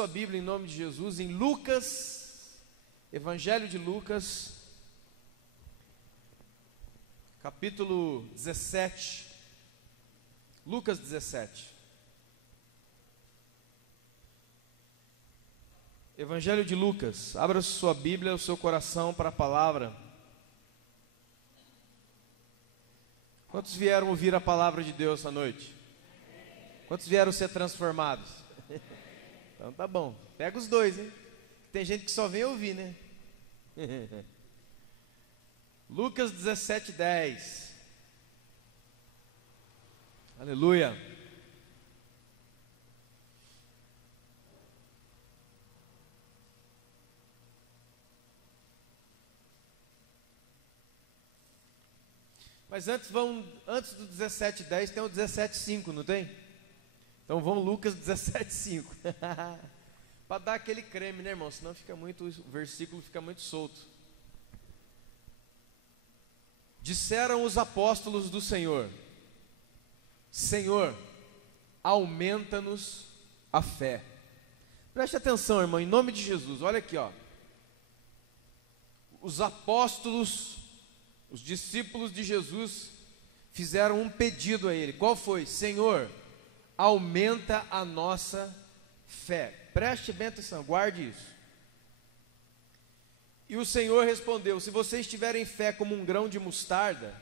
sua Bíblia em nome de Jesus em Lucas, Evangelho de Lucas, capítulo 17. Lucas 17. Evangelho de Lucas. Abra sua Bíblia, o seu coração para a palavra. Quantos vieram ouvir a palavra de Deus essa noite? Quantos vieram ser transformados? Então tá bom, pega os dois, hein? Tem gente que só vem ouvir, né? Lucas 17:10. Aleluia. Mas antes do 17:10 tem o 17:5, não tem? Então vamos Lucas 17:5. Para dar aquele creme, né, irmão? Senão o versículo fica muito solto. Disseram os apóstolos do Senhor: Senhor, aumenta-nos a fé. Preste atenção, irmão, em nome de Jesus. Olha aqui, ó. Os apóstolos, os discípulos de Jesus fizeram um pedido a ele. Qual foi? Senhor, aumenta a nossa fé. Preste bem atenção, guarde isso. E o Senhor respondeu: se vocês tiverem fé como um grão de mostarda,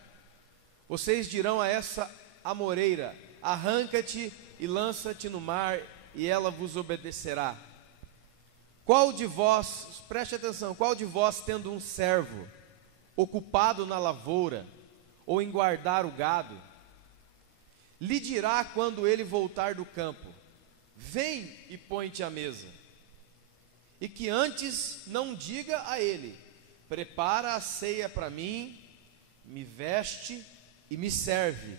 vocês dirão a essa amoreira: arranca-te e lança-te no mar, e ela vos obedecerá. Qual de vós, preste atenção, qual de vós, tendo um servo ocupado na lavoura ou em guardar o gado, lhe dirá quando ele voltar do campo: vem e põe-te à mesa? E que antes não diga a ele: prepara a ceia para mim, me veste e me serve,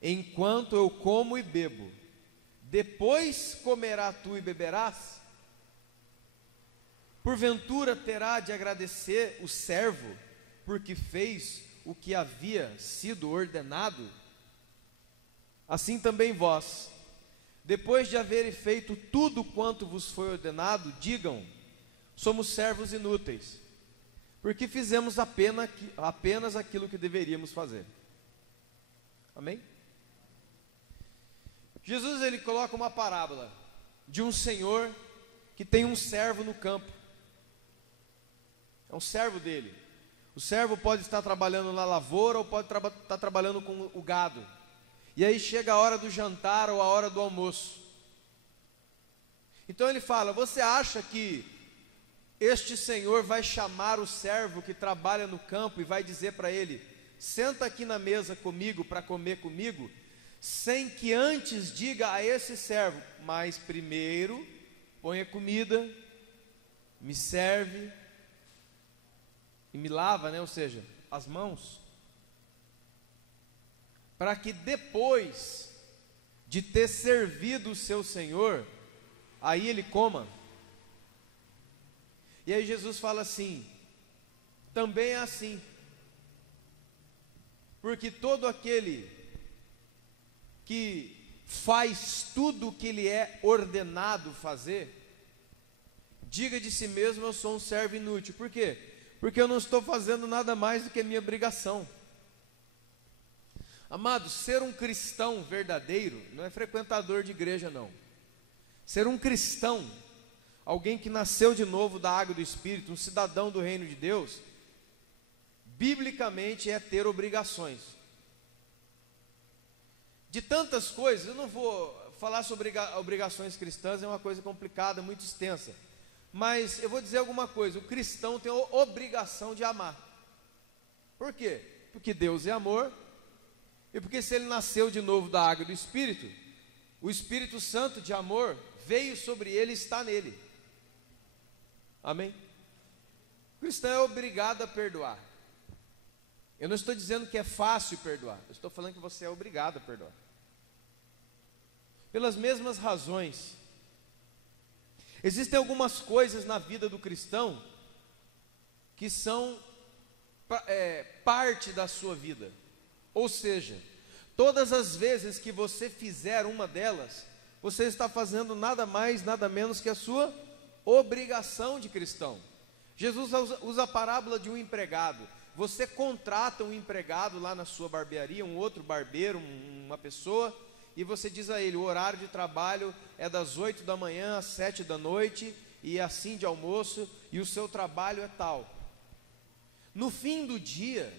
enquanto eu como e bebo. Depois comerá tu e beberás? Porventura terá de agradecer o servo, porque fez o que havia sido ordenado? Assim também vós, depois de haverem feito tudo quanto vos foi ordenado, digam: somos servos inúteis, porque fizemos apenas aquilo que deveríamos fazer. Amém? Jesus, ele coloca uma parábola de um senhor que tem um servo no campo. É um servo dele. O servo pode estar trabalhando na lavoura ou pode estar trabalhando com o gado. E aí chega a hora do jantar ou a hora do almoço. Então ele fala: você acha que este senhor vai chamar o servo que trabalha no campo e vai dizer para ele: senta aqui na mesa comigo para comer comigo, sem que antes diga a esse servo: mas primeiro põe a comida, me serve e me lava, né? Ou seja, as mãos, para que depois de ter servido o seu senhor, aí ele coma. E aí Jesus fala assim: também é assim, porque todo aquele que faz tudo o que lhe é ordenado fazer, diga de si mesmo: eu sou um servo inútil. Por quê? Porque eu não estou fazendo nada mais do que a minha obrigação. Amados, ser um cristão verdadeiro não é frequentador de igreja, não. Ser um cristão, alguém que nasceu de novo da água do Espírito, um cidadão do reino de Deus, biblicamente é ter obrigações. De tantas coisas, eu não vou falar sobre obrigações cristãs, é uma coisa complicada, muito extensa. Mas eu vou dizer alguma coisa: o cristão tem a obrigação de amar. Por quê? Porque Deus é amor. E porque se ele nasceu de novo da água do Espírito, o Espírito Santo de amor veio sobre ele e está nele. Amém? O cristão é obrigado a perdoar. Eu não estou dizendo que é fácil perdoar, eu estou falando que você é obrigado a perdoar. Pelas mesmas razões, existem algumas coisas na vida do cristão que são parte da sua vida. Ou seja, todas as vezes que você fizer uma delas, você está fazendo nada mais, nada menos que a sua obrigação de cristão. Jesus usa a parábola de um empregado. Você contrata um empregado lá na sua barbearia, um outro barbeiro, uma pessoa, e você diz a ele: o horário de trabalho é das 8 da manhã às 7 da noite, e é assim de almoço, e o seu trabalho é tal. No fim do dia,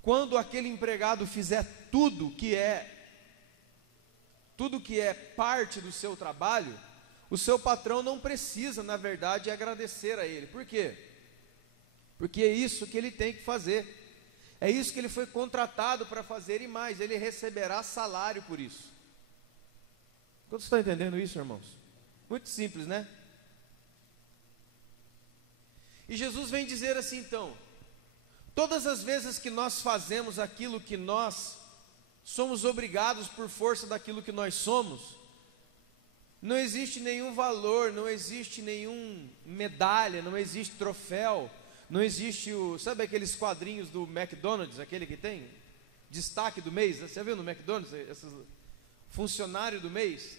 quando aquele empregado fizer tudo que é parte do seu trabalho, o seu patrão não precisa, na verdade, agradecer a ele. Por quê? Porque é isso que ele tem que fazer, é isso que ele foi contratado para fazer, e mais, ele receberá salário por isso. Quantos estão entendendo isso, irmãos? Muito simples, né? E Jesus vem dizer assim, então: todas as vezes que nós fazemos aquilo que nós somos obrigados por força daquilo que nós somos, não existe nenhum valor, não existe nenhum medalha, não existe troféu, não existe sabe aqueles quadrinhos do McDonald's, aquele que tem destaque do mês, você viu no McDonald's, esses funcionário do mês?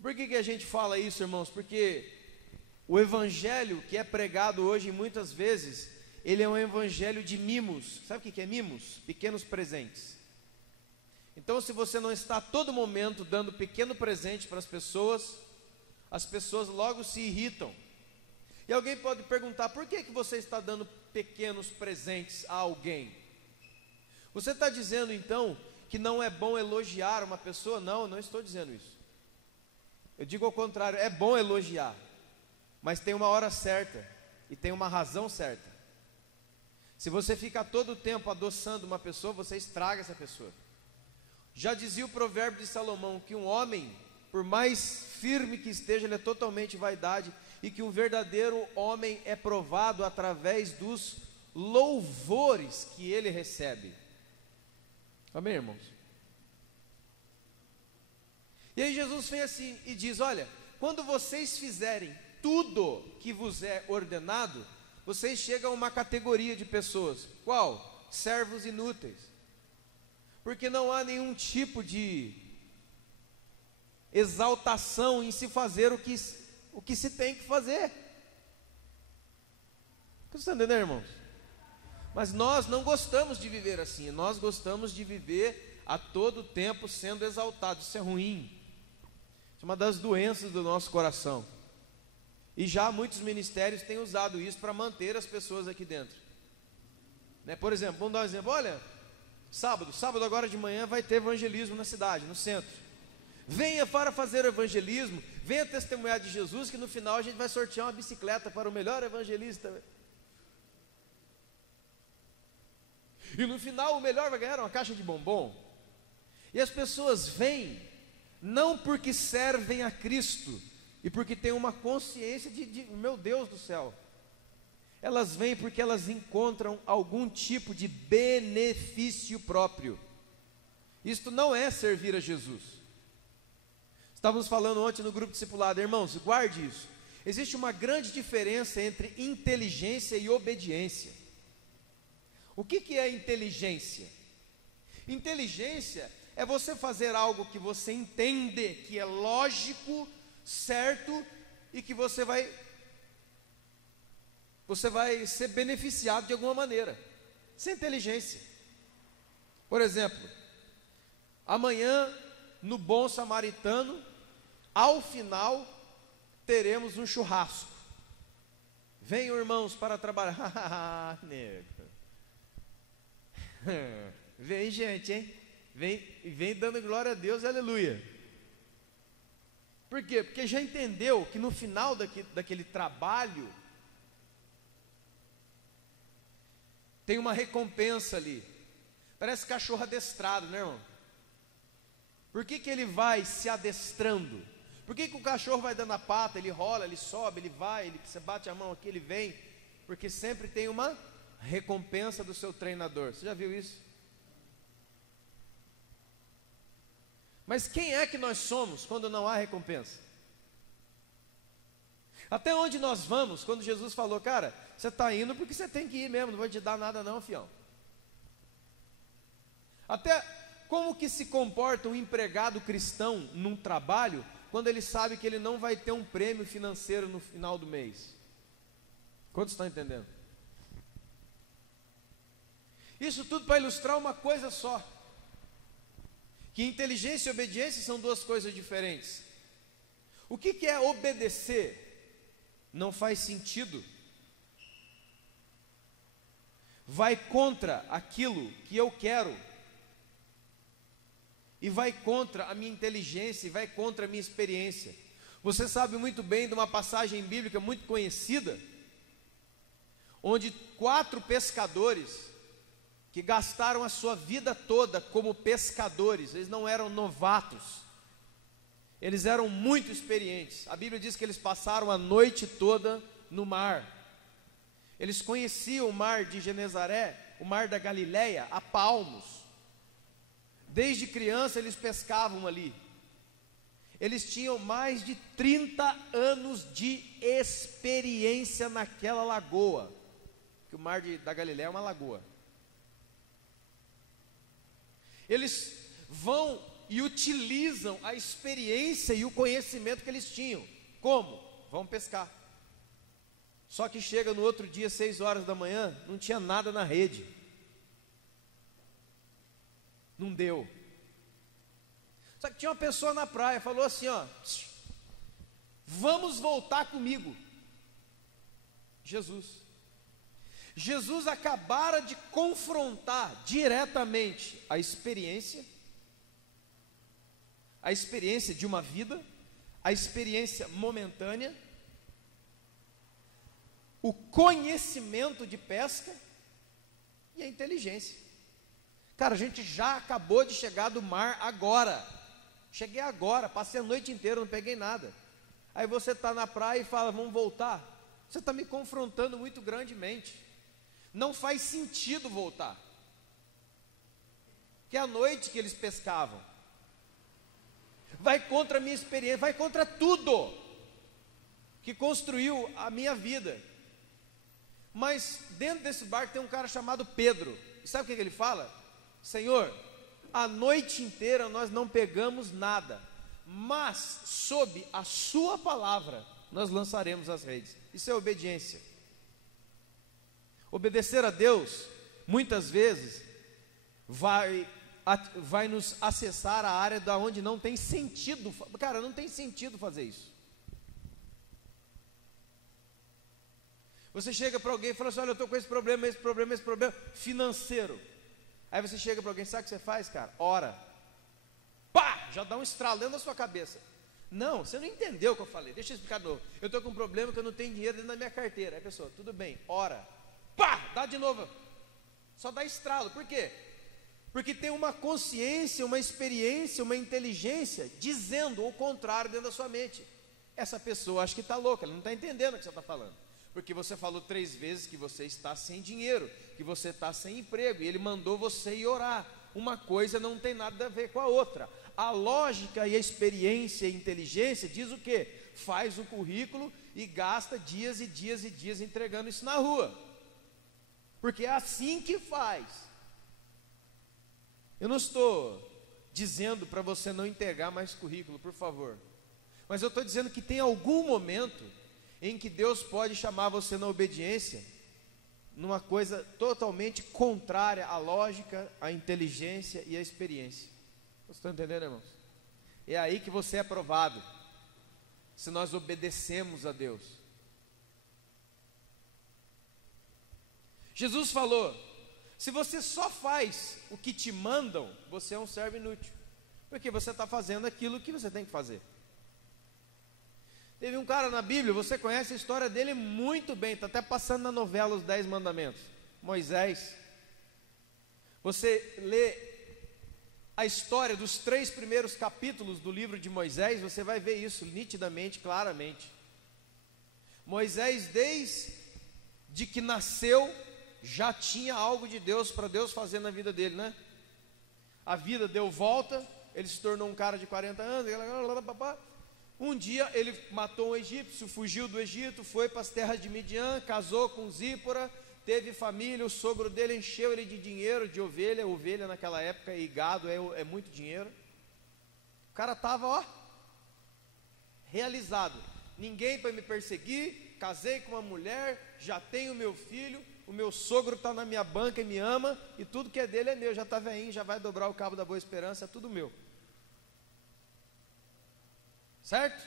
Por que a gente fala isso, irmãos? Porque o evangelho que é pregado hoje, muitas vezes, ele é um evangelho de mimos. Sabe o que é mimos? Pequenos presentes. Então, se você não está a todo momento dando pequeno presente para as pessoas logo se irritam. E alguém pode perguntar: por que você está dando pequenos presentes a alguém? Você está dizendo então que não é bom elogiar uma pessoa? Não, não estou dizendo isso. Eu digo ao contrário, é bom elogiar, mas tem uma hora certa e tem uma razão certa. Se você fica todo o tempo adoçando uma pessoa, você estraga essa pessoa. Já dizia o provérbio de Salomão que um homem, por mais firme que esteja, ele é totalmente vaidade, e que um verdadeiro homem é provado através dos louvores que ele recebe. Amém, irmãos? E aí Jesus vem assim e diz: olha, quando vocês fizerem tudo que vos é ordenado, vocês chegam a uma categoria de pessoas. Qual? Servos inúteis. Porque não há nenhum tipo de exaltação em se fazer o que se tem que fazer. Vocês estão entendendo, irmãos? Mas nós não gostamos de viver assim. Nós gostamos de viver a todo tempo sendo exaltados. Isso é ruim. Isso é uma das doenças do nosso coração. E já muitos ministérios têm usado isso para manter as pessoas aqui dentro, né? Por exemplo, vamos dar um exemplo. Olha, sábado agora de manhã vai ter evangelismo na cidade, no centro. Venha para fazer o evangelismo, venha testemunhar de Jesus, que no final a gente vai sortear uma bicicleta para o melhor evangelista. E no final o melhor vai ganhar uma caixa de bombom. E as pessoas vêm não porque servem a Cristo e porque têm uma consciência de meu Deus do céu. Elas vêm porque elas encontram algum tipo de benefício próprio. Isto não é servir a Jesus. Estávamos falando ontem no grupo discipulado, irmãos, guarde isso. Existe uma grande diferença entre inteligência e obediência. O que é inteligência? Inteligência é você fazer algo que você entende que é lógico, certo, e que você vai ser beneficiado de alguma maneira. Isso é inteligência. Por exemplo, amanhã no Bom Samaritano, ao final, teremos um churrasco. Venham, irmãos, para trabalhar. Nego. Vem, gente, hein? Vem dando glória a Deus, aleluia. Por quê? Porque já entendeu que no final daquele trabalho tem uma recompensa ali. Parece cachorro adestrado, né, irmão? Por que ele vai se adestrando? Por que o cachorro vai dando a pata, ele rola, ele sobe, ele vai, você bate a mão aqui, ele vem? Porque sempre tem uma recompensa do seu treinador. Você já viu isso? Mas quem é que nós somos quando não há recompensa? Até onde nós vamos quando Jesus falou: cara, você está indo porque você tem que ir mesmo, não vou te dar nada não, fião. Até como que se comporta um empregado cristão num trabalho quando ele sabe que ele não vai ter um prêmio financeiro no final do mês? Quantos estão entendendo? Isso tudo para ilustrar uma coisa só: que inteligência e obediência são duas coisas diferentes. O que é obedecer? Não faz sentido. Vai contra aquilo que eu quero, e vai contra a minha inteligência, e vai contra a minha experiência. Você sabe muito bem de uma passagem bíblica muito conhecida, onde 4 pescadores, que gastaram a sua vida toda como pescadores, eles não eram novatos, eles eram muito experientes. A Bíblia diz que eles passaram a noite toda no mar. Eles conheciam o mar de Genezaré, o mar da Galileia, a palmos. Desde criança eles pescavam ali. Eles tinham mais de 30 anos de experiência naquela lagoa, que o mar da Galileia é uma lagoa. Eles vão e utilizam a experiência e o conhecimento que eles tinham. Como? Vão pescar. Só que chega no outro dia, 6 horas da manhã, não tinha nada na rede. Não deu. Só que tinha uma pessoa na praia, falou assim, ó: vamos voltar comigo. Jesus acabara de confrontar diretamente a experiência de uma vida, a experiência momentânea, o conhecimento de pesca e a inteligência. Cara, a gente já acabou de chegar do mar agora. Cheguei agora, passei a noite inteira, não peguei nada. Aí você está na praia e fala, vamos voltar. Você está me confrontando muito grandemente. Não faz sentido voltar. Que é a noite que eles pescavam. Vai contra a minha experiência, vai contra tudo que construiu a minha vida. Mas dentro desse barco tem um cara chamado Pedro. E sabe o que ele fala? Senhor, a noite inteira nós não pegamos nada, mas sob a sua palavra nós lançaremos as redes. Isso é obediência. Obedecer a Deus, muitas vezes, vai nos acessar a área da onde não tem sentido. Cara, não tem sentido fazer isso. Você chega para alguém e fala assim, olha, eu estou com esse problema financeiro. Aí você chega para alguém, sabe o que você faz, cara? Ora. Pá! Já dá um estralo dentro da sua cabeça. Não, você não entendeu o que eu falei. Deixa eu explicar de novo. Eu estou com um problema que eu não tenho dinheiro dentro da minha carteira. Aí a pessoa, tudo bem, ora. Pá! Dá de novo. Só dá estralo. Por quê? Porque tem uma consciência, uma experiência, uma inteligência dizendo o contrário dentro da sua mente. Essa pessoa acha que está louca, ela não está entendendo o que você está falando. Porque você falou 3 vezes que você está sem dinheiro, que você está sem emprego, e ele mandou você ir orar. Uma coisa não tem nada a ver com a outra. A lógica e a experiência e a inteligência diz o quê? Faz o currículo e gasta dias e dias e dias entregando isso na rua. Porque é assim que faz. Eu não estou dizendo para você não entregar mais currículo, por favor. Mas eu estou dizendo que tem algum momento em que Deus pode chamar você na obediência, numa coisa totalmente contrária à lógica, à inteligência e à experiência. Vocês estão entendendo, irmãos? É aí que você é provado, se nós obedecemos a Deus. Jesus falou, se você só faz o que te mandam, você é um servo inútil, porque você está fazendo aquilo que você tem que fazer. Teve um cara na Bíblia, você conhece a história dele muito bem, está até passando na novela Os 10 Mandamentos, Moisés. Você lê a história dos 3 primeiros capítulos do livro de Moisés, você vai ver isso nitidamente, claramente. Moisés, desde que nasceu, já tinha algo de Deus para Deus fazer na vida dele, né? A vida deu volta, ele se tornou um cara de 40 anos, um dia ele matou um egípcio, fugiu do Egito, foi para as terras de Midian, casou com Zípora, teve família, o sogro dele encheu ele de dinheiro, de ovelha. Ovelha naquela época e gado é muito dinheiro. O cara estava, ó, realizado. Ninguém para me perseguir, casei com uma mulher, já tenho meu filho, o meu sogro está na minha banca e me ama, e tudo que é dele é meu, já está velhinho, já vai dobrar o cabo da Boa Esperança, é tudo meu. Certo?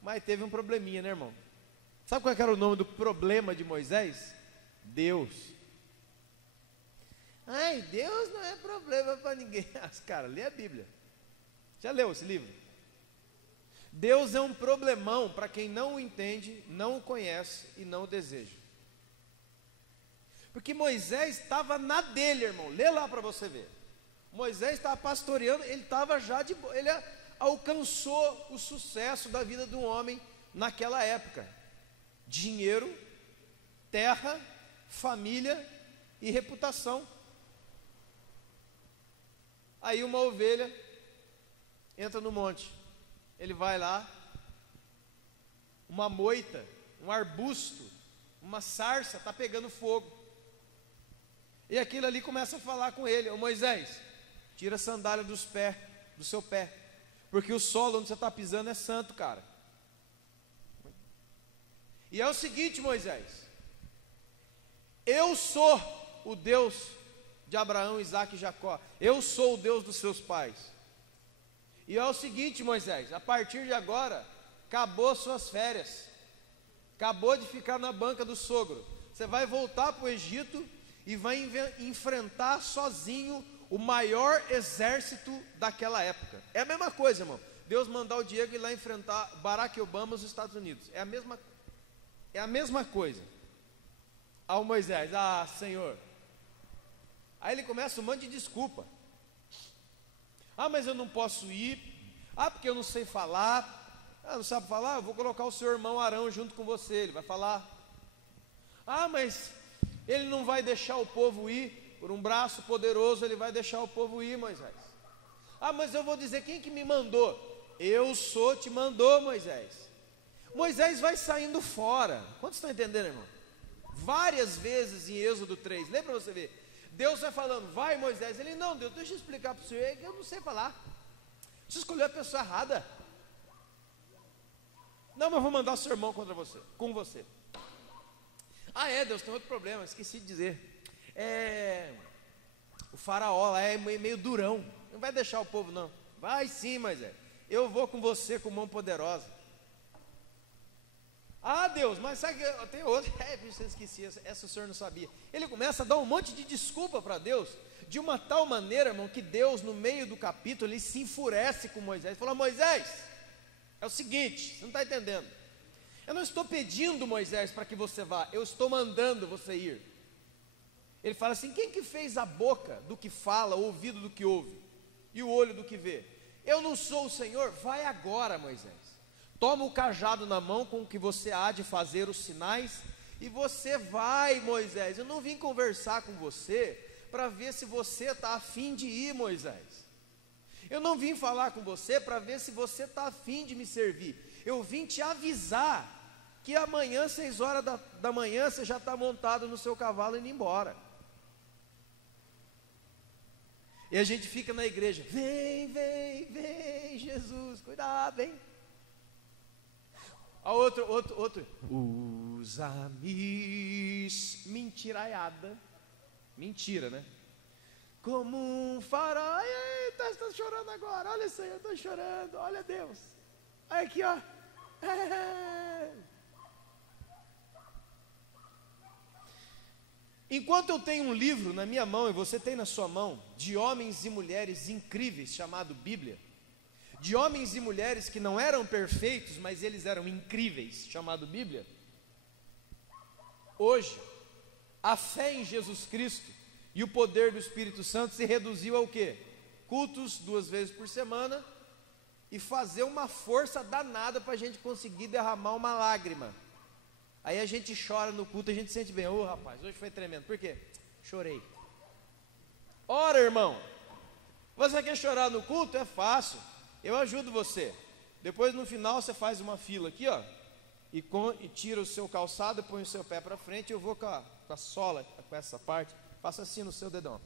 Mas teve um probleminha, né, irmão? Sabe qual era o nome do problema de Moisés? Deus. Ai, Deus não é problema para ninguém. Cara, lê a Bíblia. Já leu esse livro? Deus é um problemão para quem não o entende, não o conhece e não o deseja. Porque Moisés estava na dele, irmão. Lê lá para você ver. Moisés estava pastoreando, ele estava já de boa. Ele alcançou o sucesso da vida de um homem naquela época. Dinheiro, terra, família e reputação. Aí uma ovelha entra no monte. Ele vai lá, uma moita, um arbusto, uma sarça está pegando fogo. E aquilo ali começa a falar com ele: ô Moisés, tira a sandália do seu pé, porque o solo onde você está pisando é santo, cara. E é o seguinte, Moisés, eu sou o Deus de Abraão, Isaque e Jacó, eu sou o Deus dos seus pais. E é o seguinte, Moisés, a partir de agora, acabou suas férias, acabou de ficar na banca do sogro, você vai voltar para o Egito e vai enfrentar sozinho o maior exército daquela época. É a mesma coisa, irmão, Deus mandar o Diego ir lá enfrentar Barack Obama nos Estados Unidos, é a mesma coisa. Ao Moisés: ah, Senhor. Aí ele começa um monte de desculpa. Ah, mas eu não posso ir. Ah, porque eu não sei falar. Ah, não sabe falar? Eu vou colocar o seu irmão Arão junto com você, ele vai falar. Ah, mas ele não vai deixar o povo ir. Por um braço poderoso ele vai deixar o povo ir, Moisés. Ah, mas eu vou dizer: quem que me mandou? Eu sou, te mandou, Moisés. Moisés vai saindo fora. Quantos estão entendendo, irmão? Várias vezes em Êxodo 3, lembra você ver? Deus vai falando: vai, Moisés. Ele: não, Deus, deixa eu explicar para o senhor, que eu não sei falar. Você escolheu a pessoa errada. Não, mas eu vou mandar o seu irmão com você. Ah, é, Deus, tem outro problema, esqueci de dizer. O faraó lá é meio durão, não vai deixar o povo não. Vai sim, Moisés, eu vou com você com mão poderosa. Ah, Deus, mas sabe que tem outro? Por isso eu esqueci, essa o senhor não sabia. Ele começa a dar um monte de desculpa para Deus, de uma tal maneira, irmão, que Deus, no meio do capítulo, ele se enfurece com Moisés. Fala: Moisés, é o seguinte, você não está entendendo. Eu não estou pedindo, Moisés, para que você vá, eu estou mandando você ir. Ele fala assim: quem que fez a boca do que fala, o ouvido do que ouve, e o olho do que vê? Eu não sou o Senhor? Vai agora, Moisés. Toma o cajado na mão com o que você há de fazer os sinais, e você vai, Moisés. Eu não vim conversar com você para ver se você está a fim de ir, Moisés. Eu não vim falar com você para ver se você está a fim de me servir. Eu vim te avisar que amanhã, 6 horas da manhã, você já está montado no seu cavalo indo embora. E a gente fica na igreja: vem, vem, vem, Jesus, cuidado, hein? A outro, usa-me, mentiraiada, mentira, né? Como um farol. Está chorando agora, olha, Senhor, estou chorando, olha Deus, olha aqui, ó. Enquanto eu tenho um livro na minha mão e você tem na sua mão, de homens e mulheres incríveis, chamado Bíblia, de homens e mulheres que não eram perfeitos, mas eles eram incríveis, chamado Bíblia. Hoje, a fé em Jesus Cristo e o poder do Espírito Santo se reduziu ao quê? Cultos 2 vezes por semana e fazer uma força danada para a gente conseguir derramar uma lágrima. Aí a gente chora no culto, a gente sente bem. Ô, rapaz, hoje foi tremendo. Por quê? Chorei. Ora, irmão, você quer chorar no culto? É fácil. Eu ajudo você. Depois no final você faz uma fila aqui, ó, e tira o seu calçado, põe o seu pé para frente. Eu vou com com a sola, com essa parte, faça assim no seu dedão.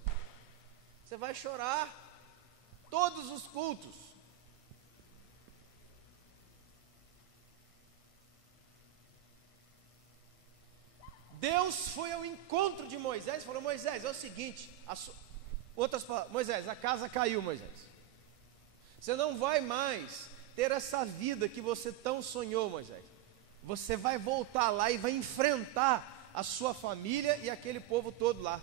Você vai chorar todos os cultos. Deus foi ao encontro de Moisés e falou: Moisés, é o seguinte, outras palavras, Moisés, a casa caiu, Moisés. Você não vai mais ter essa vida que você tão sonhou, Moisés. Você vai voltar lá e vai enfrentar a sua família e aquele povo todo lá.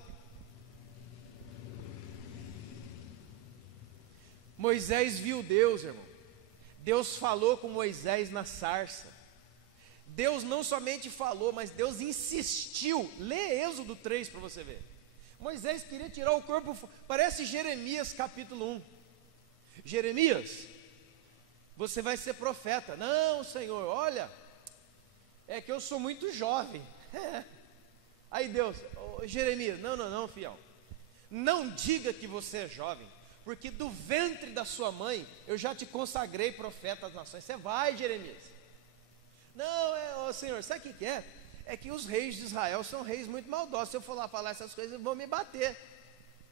Moisés viu Deus, irmão. Deus falou com Moisés na sarça. Deus não somente falou, mas Deus insistiu. Lê Êxodo 3 para você ver. Moisés queria tirar o corpo, parece Jeremias capítulo 1. Jeremias, você vai ser profeta. Não, Senhor, olha, é que eu sou muito jovem. Aí Deus, Jeremias, não, fiel. Não diga que você é jovem, porque do ventre da sua mãe eu já te consagrei profeta das nações. Você vai, Jeremias. Não, Senhor, sabe o que é? É que os reis de Israel são reis muito maldosos. Se eu for lá falar essas coisas, eles vão me bater.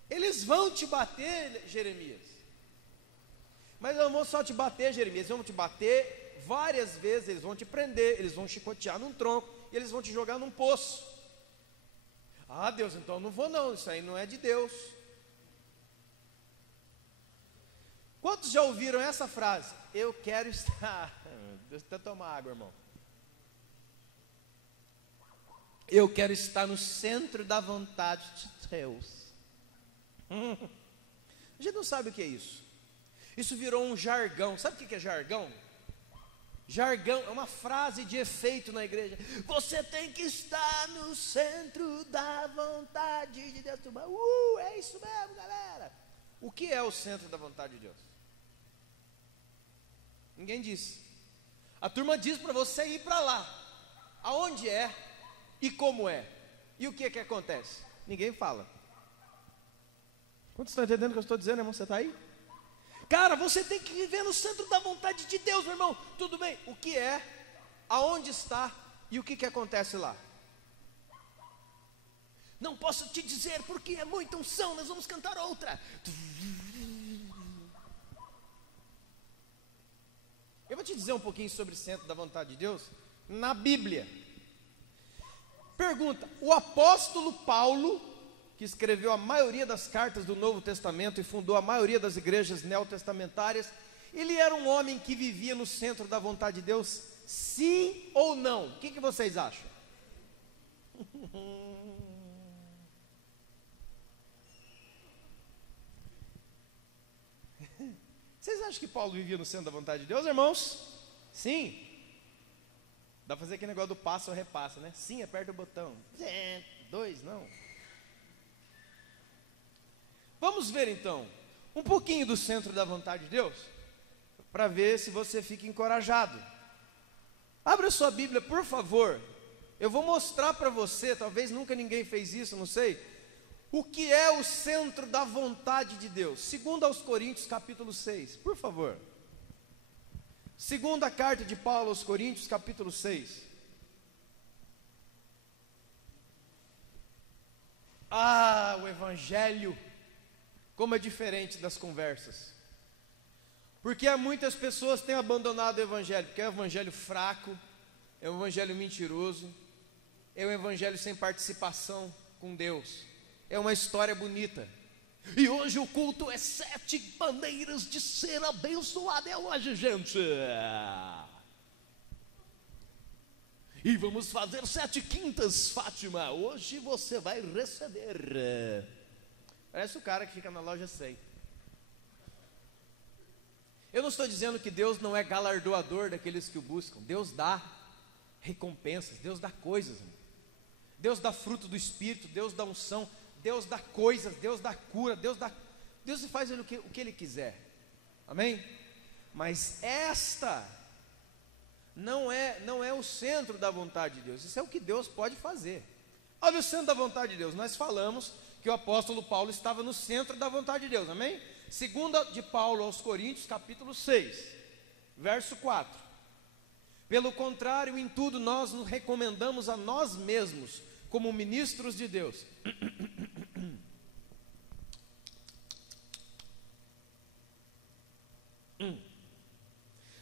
Eles vão te bater, Jeremias. Mas não vão só te bater, Jeremias, eles vão te bater várias vezes, eles vão te prender, eles vão chicotear num tronco, e eles vão te jogar num poço. Ah, Deus, então não vou não, isso aí não é de Deus. Quantos já ouviram essa frase? Eu quero estar... Deixa eu até tomar água, irmão. Eu quero estar no centro da vontade de Deus. A gente não sabe o que é isso. Isso virou um jargão. Sabe o que é jargão? Jargão é uma frase de efeito na igreja. Você tem que estar no centro da vontade de Deus. É isso mesmo, galera. O que é o centro da vontade de Deus? Ninguém disse. A turma diz para você ir para lá. Aonde é e como é. E o que acontece? Ninguém fala. Quantos estão entendendo o que eu estou dizendo, irmão? Você está aí? Cara, você tem que viver no centro da vontade de Deus, meu irmão. Tudo bem, o que é, aonde está e o que acontece lá? Não posso te dizer porque é muita unção, nós vamos cantar outra. Eu vou te dizer um pouquinho sobre o centro da vontade de Deus na Bíblia. Pergunta, o apóstolo Paulo, que escreveu a maioria das cartas do Novo Testamento e fundou a maioria das igrejas neotestamentárias, ele era um homem que vivia no centro da vontade de Deus, sim ou não? O que vocês acham? Vocês acham que Paulo vivia no centro da vontade de Deus, irmãos? Sim. Dá para fazer aquele negócio do passo ou repassa, né? Sim, aperta o botão. 2, não. Vamos ver então um pouquinho do centro da vontade de Deus, para ver se você fica encorajado. Abra sua Bíblia, por favor. Eu vou mostrar para você, talvez nunca ninguém fez isso, não sei, o que é o centro da vontade de Deus. 2 aos Coríntios, capítulo 6, por favor. Segunda carta de Paulo aos Coríntios, capítulo 6. Ah, o Evangelho, como é diferente das conversas. Porque há muitas pessoas que têm abandonado o Evangelho, porque é um Evangelho fraco, é um Evangelho mentiroso, é um Evangelho sem participação com Deus, é uma história bonita. E hoje o culto é 7 maneiras de ser abençoado, é hoje, gente. E vamos fazer 7 quintas, Fátima, hoje você vai receber. Parece o cara que fica na loja 100. Eu não estou dizendo que Deus não é galardoador daqueles que o buscam. Deus dá recompensas, Deus dá coisas, irmão. Deus dá fruto do Espírito, Deus dá unção, Deus dá coisas, Deus dá cura, Deus faz o que Ele quiser, amém? Mas esta não é o centro da vontade de Deus, isso é o que Deus pode fazer. Olha o centro da vontade de Deus, nós falamos que o apóstolo Paulo estava no centro da vontade de Deus, amém? Segunda de Paulo aos Coríntios, capítulo 6, verso 4. Pelo contrário, em tudo nós nos recomendamos a nós mesmos, como ministros de Deus.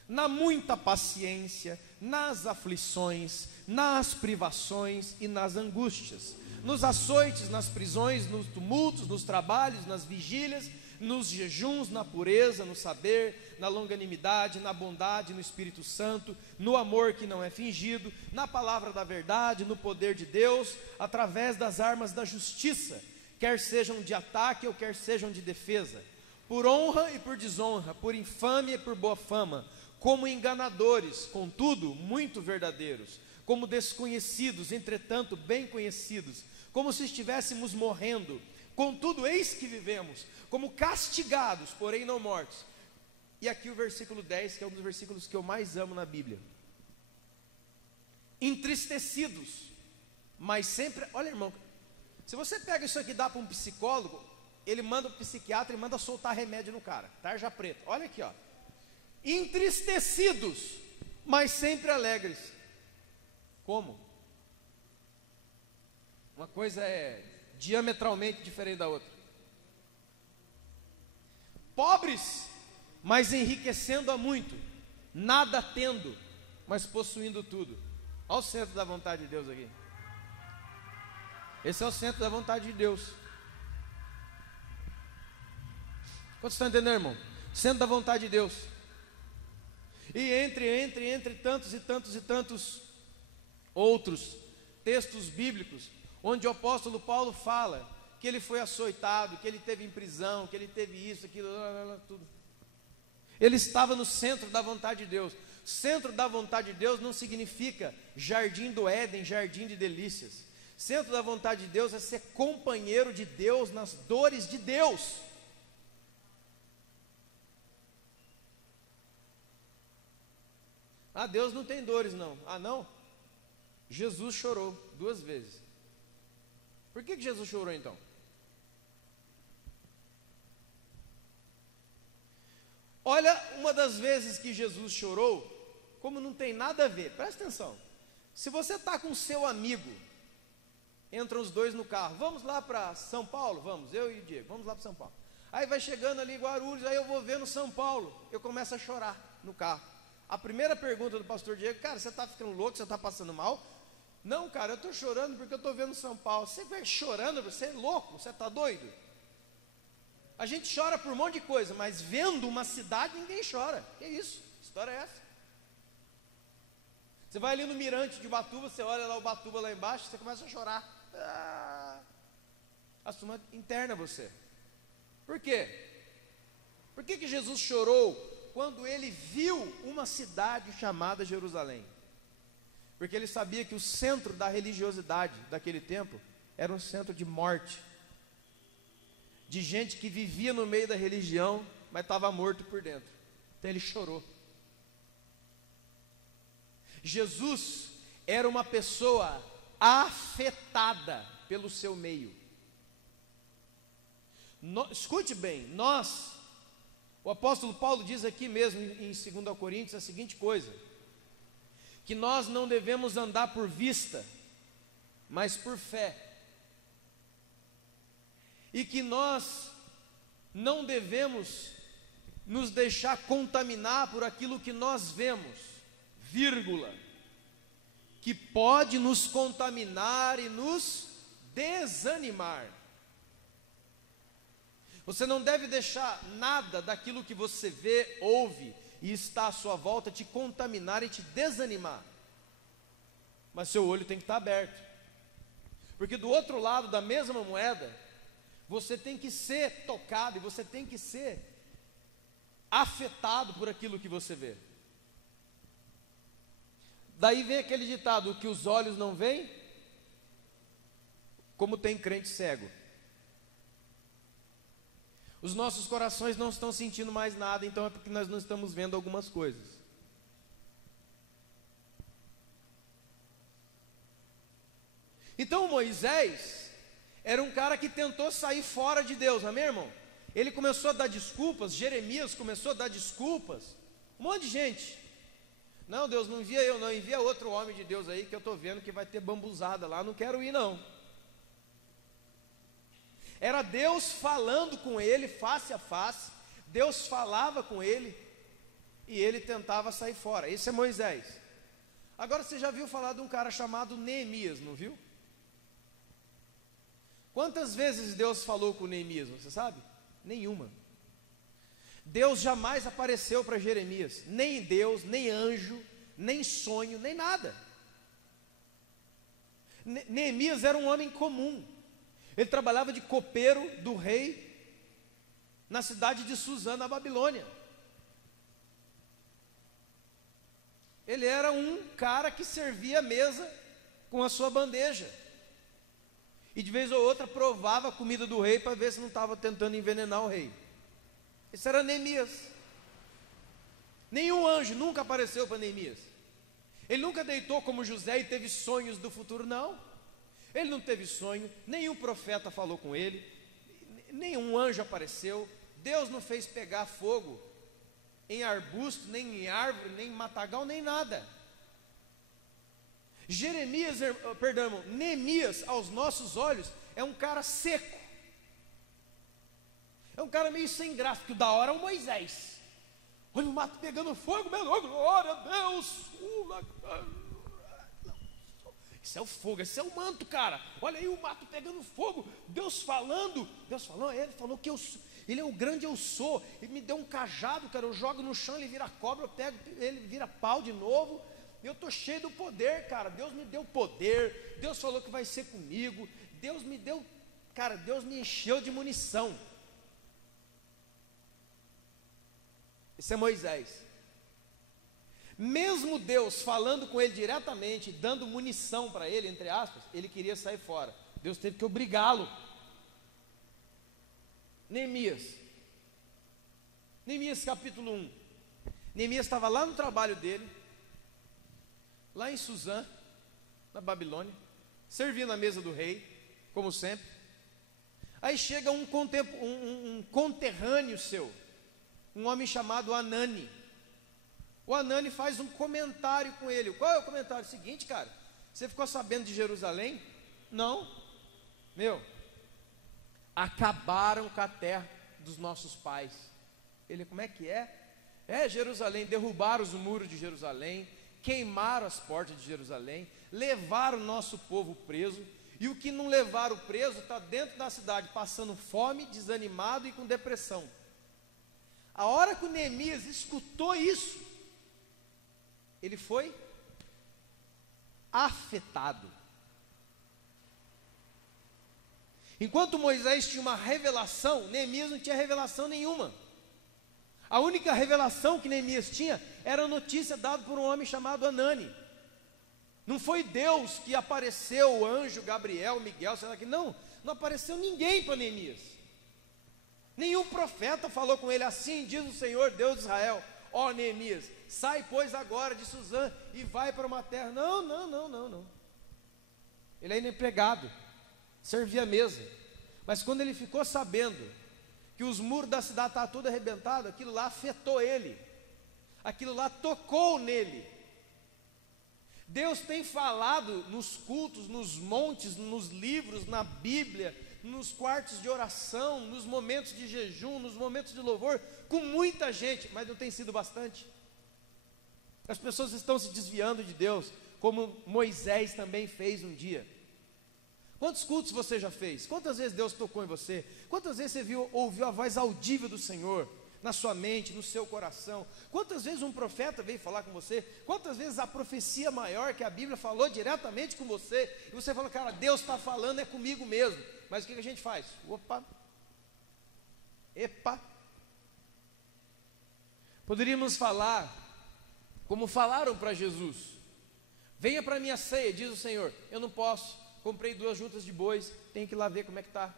Na muita paciência, nas aflições, nas privações e nas angústias, nos açoites, nas prisões, nos tumultos, nos trabalhos, nas vigílias, nos jejuns, na pureza, no saber, na longanimidade, na bondade, no Espírito Santo, no amor que não é fingido, na palavra da verdade, no poder de Deus, através das armas da justiça, quer sejam de ataque ou quer sejam de defesa, por honra e por desonra, por infâmia e por boa fama, como enganadores, contudo, muito verdadeiros, como desconhecidos, entretanto bem conhecidos, como se estivéssemos morrendo, contudo eis que vivemos, como castigados, porém não mortos. E aqui o versículo 10, que é um dos versículos que eu mais amo na Bíblia. Entristecidos, mas sempre, olha irmão, se você pega isso aqui e dá para um psicólogo, ele manda o psiquiatra e manda soltar remédio no cara, tarja preta, olha aqui ó. Entristecidos, mas sempre alegres. Como? Uma coisa é diametralmente diferente da outra. Pobres, mas enriquecendo a muito, nada tendo, mas possuindo tudo. Olha o centro da vontade de Deus aqui. Esse é o centro da vontade de Deus. Quantos estão entendendo, irmão? Centro da vontade de Deus. E entre tantos e tantos e tantos outros textos bíblicos, onde o apóstolo Paulo fala que ele foi açoitado, que ele teve em prisão, que ele teve isso, aquilo, tudo. Ele estava no centro da vontade de Deus. Centro da vontade de Deus não significa jardim do Éden, jardim de delícias. Centro da vontade de Deus é ser companheiro de Deus nas dores de Deus. Ah, Deus não tem dores não. Ah, não? Jesus chorou 2 vezes. Por que Jesus chorou então? Olha, uma das vezes que Jesus chorou, como não tem nada a ver, presta atenção. Se você está com seu amigo, entram os dois no carro, vamos lá para São Paulo? Vamos, eu e o Diego, vamos lá para São Paulo. Aí vai chegando ali Guarulhos, aí eu vou vendo São Paulo, eu começo a chorar no carro. A primeira pergunta do pastor Diego, cara, você está ficando louco, você está passando mal? Não, cara, eu estou chorando porque eu estou vendo São Paulo. Você vai chorando, você é louco, você está doido? A gente chora por um monte de coisa, mas vendo uma cidade ninguém chora. Que isso? Que história é essa? Você vai ali no mirante de Ubatuba, você olha lá o Ubatuba lá embaixo, você começa a chorar. Assuma interna você. Por quê? Por que Jesus chorou quando ele viu uma cidade chamada Jerusalém? Porque ele sabia que o centro da religiosidade daquele tempo era um centro de morte, de gente que vivia no meio da religião, mas estava morto por dentro. Então ele chorou. Jesus era uma pessoa afetada pelo seu meio. Escute bem, o apóstolo Paulo diz aqui mesmo em 2 Coríntios a seguinte coisa: que nós não devemos andar por vista, mas por fé. E que nós não devemos nos deixar contaminar por aquilo que nós vemos, vírgula, que pode nos contaminar e nos desanimar. Você não deve deixar nada daquilo que você vê, ouve e está à sua volta te contaminar e te desanimar. Mas seu olho tem que estar aberto, porque do outro lado da mesma moeda, você tem que ser tocado e você tem que ser afetado por aquilo que você vê. Daí vem aquele ditado: o que os olhos não veem, como tem crente cego. Os nossos corações não estão sentindo mais nada, então é porque nós não estamos vendo algumas coisas. Então Moisés era um cara que tentou sair fora de Deus, amém, irmão? Ele começou a dar desculpas, Jeremias começou a dar desculpas, um monte de gente. Não, Deus, não envia eu não, envia outro homem de Deus aí que eu estou vendo que vai ter bambuzada lá, não quero ir não. Era Deus falando com ele face a face, Deus falava com ele e ele tentava sair fora. Esse é Moisés. Agora você já viu falar de um cara chamado Neemias, não viu? Quantas vezes Deus falou com Neemias, você sabe? Nenhuma. Deus jamais apareceu para Jeremias, nem Deus, nem anjo, nem sonho, nem nada. Neemias era um homem comum. Ele trabalhava de copeiro do rei na cidade de Suzã, na Babilônia. Ele era um cara que servia a mesa com a sua bandeja. E de vez ou outra provava a comida do rei para ver se não estava tentando envenenar o rei. Esse era Neemias. Nenhum anjo nunca apareceu para Neemias. Ele nunca deitou como José e teve sonhos do futuro, não. Ele não teve sonho, nenhum profeta falou com ele, nenhum anjo apareceu. Deus não fez pegar fogo em arbusto, nem em árvore, nem em matagal, nem nada. Neemias, aos nossos olhos, é um cara seco. É um cara meio sem graça, porque o da hora é o Moisés. Olha o mato pegando fogo, meu, oh, glória a Deus. Isso é o fogo, esse é o manto, cara. Olha aí o mato pegando fogo, Deus falando, ele falou que ele é o grande eu sou. Ele me deu um cajado, cara, eu jogo no chão, ele vira cobra, eu pego, ele vira pau de novo. Eu estou cheio do poder, cara. Deus me deu poder, Deus falou que vai ser comigo, Deus me deu, cara, Deus me encheu de munição. Esse é Moisés. Mesmo Deus falando com ele diretamente, dando munição para ele, entre aspas, ele queria sair fora. Deus teve que obrigá-lo. Neemias capítulo 1. Neemias estava lá no trabalho dele, lá em Suzã, na Babilônia, servindo a mesa do rei, como sempre. Aí chega um conterrâneo seu, um homem chamado Anani. O Anani faz um comentário com ele. Qual é o comentário? Seguinte, cara, você ficou sabendo de Jerusalém? Não. Acabaram com a terra dos nossos pais. Ele, como é que é? Jerusalém, derrubaram os muros de Jerusalém, queimaram as portas de Jerusalém, levaram o nosso povo preso, e o que não levaram preso está dentro da cidade, passando fome, desanimado e com depressão. A hora que o Neemias escutou isso, ele foi afetado. Enquanto Moisés tinha uma revelação, Neemias não tinha revelação nenhuma. A única revelação que Neemias tinha era a notícia dada por um homem chamado Anani. Não foi Deus que apareceu, o anjo Gabriel, Miguel, sei lá que não apareceu ninguém para Neemias. Nenhum profeta falou com ele assim, diz o Senhor Deus de Israel: ó Neemias, sai pois agora de Suzã e vai para uma terra. Não. Ele ainda é empregado, servia a mesa. Mas quando ele ficou sabendo que os muros da cidade estavam todos arrebentados, aquilo lá afetou ele, aquilo lá tocou nele. Deus tem falado nos cultos, nos montes, nos livros, na Bíblia, nos quartos de oração, nos momentos de jejum, nos momentos de louvor, com muita gente, mas não tem sido bastante. As pessoas estão se desviando de Deus, como Moisés também fez um dia. Quantos cultos você já fez? Quantas vezes Deus tocou em você? Quantas vezes você ouviu a voz audível do Senhor na sua mente, no seu coração? Quantas vezes um profeta veio falar com você? Quantas vezes a profecia maior que a Bíblia falou diretamente com você? E você fala, cara, Deus está falando, é comigo mesmo. Mas o que a gente faz? Epa. Poderíamos falar como falaram para Jesus: venha para a minha ceia, diz o Senhor. Eu não posso, comprei 2 juntas de bois, tenho que ir lá ver como é que está.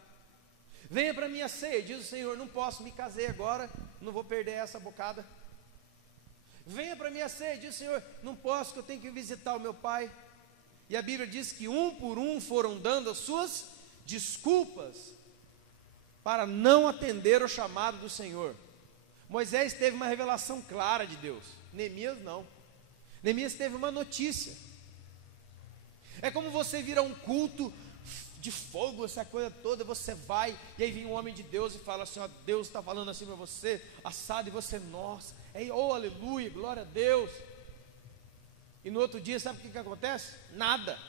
Venha para a minha ceia, diz o Senhor, não posso, me casei agora, não vou perder essa bocada. Venha para a minha ceia, diz o Senhor, não posso, que eu tenho que visitar o meu pai. E a Bíblia diz que um por um foram dando as suas desculpas para não atender o chamado do Senhor. Moisés teve uma revelação clara de Deus, Neemias não. Neemias teve uma notícia. É como você vir a um culto de fogo, essa coisa toda, você vai, e aí vem um homem de Deus e fala assim, ó, Deus está falando assim para você, assado, e você, nossa, oh aleluia, glória a Deus. E no outro dia, sabe o que acontece? Nada.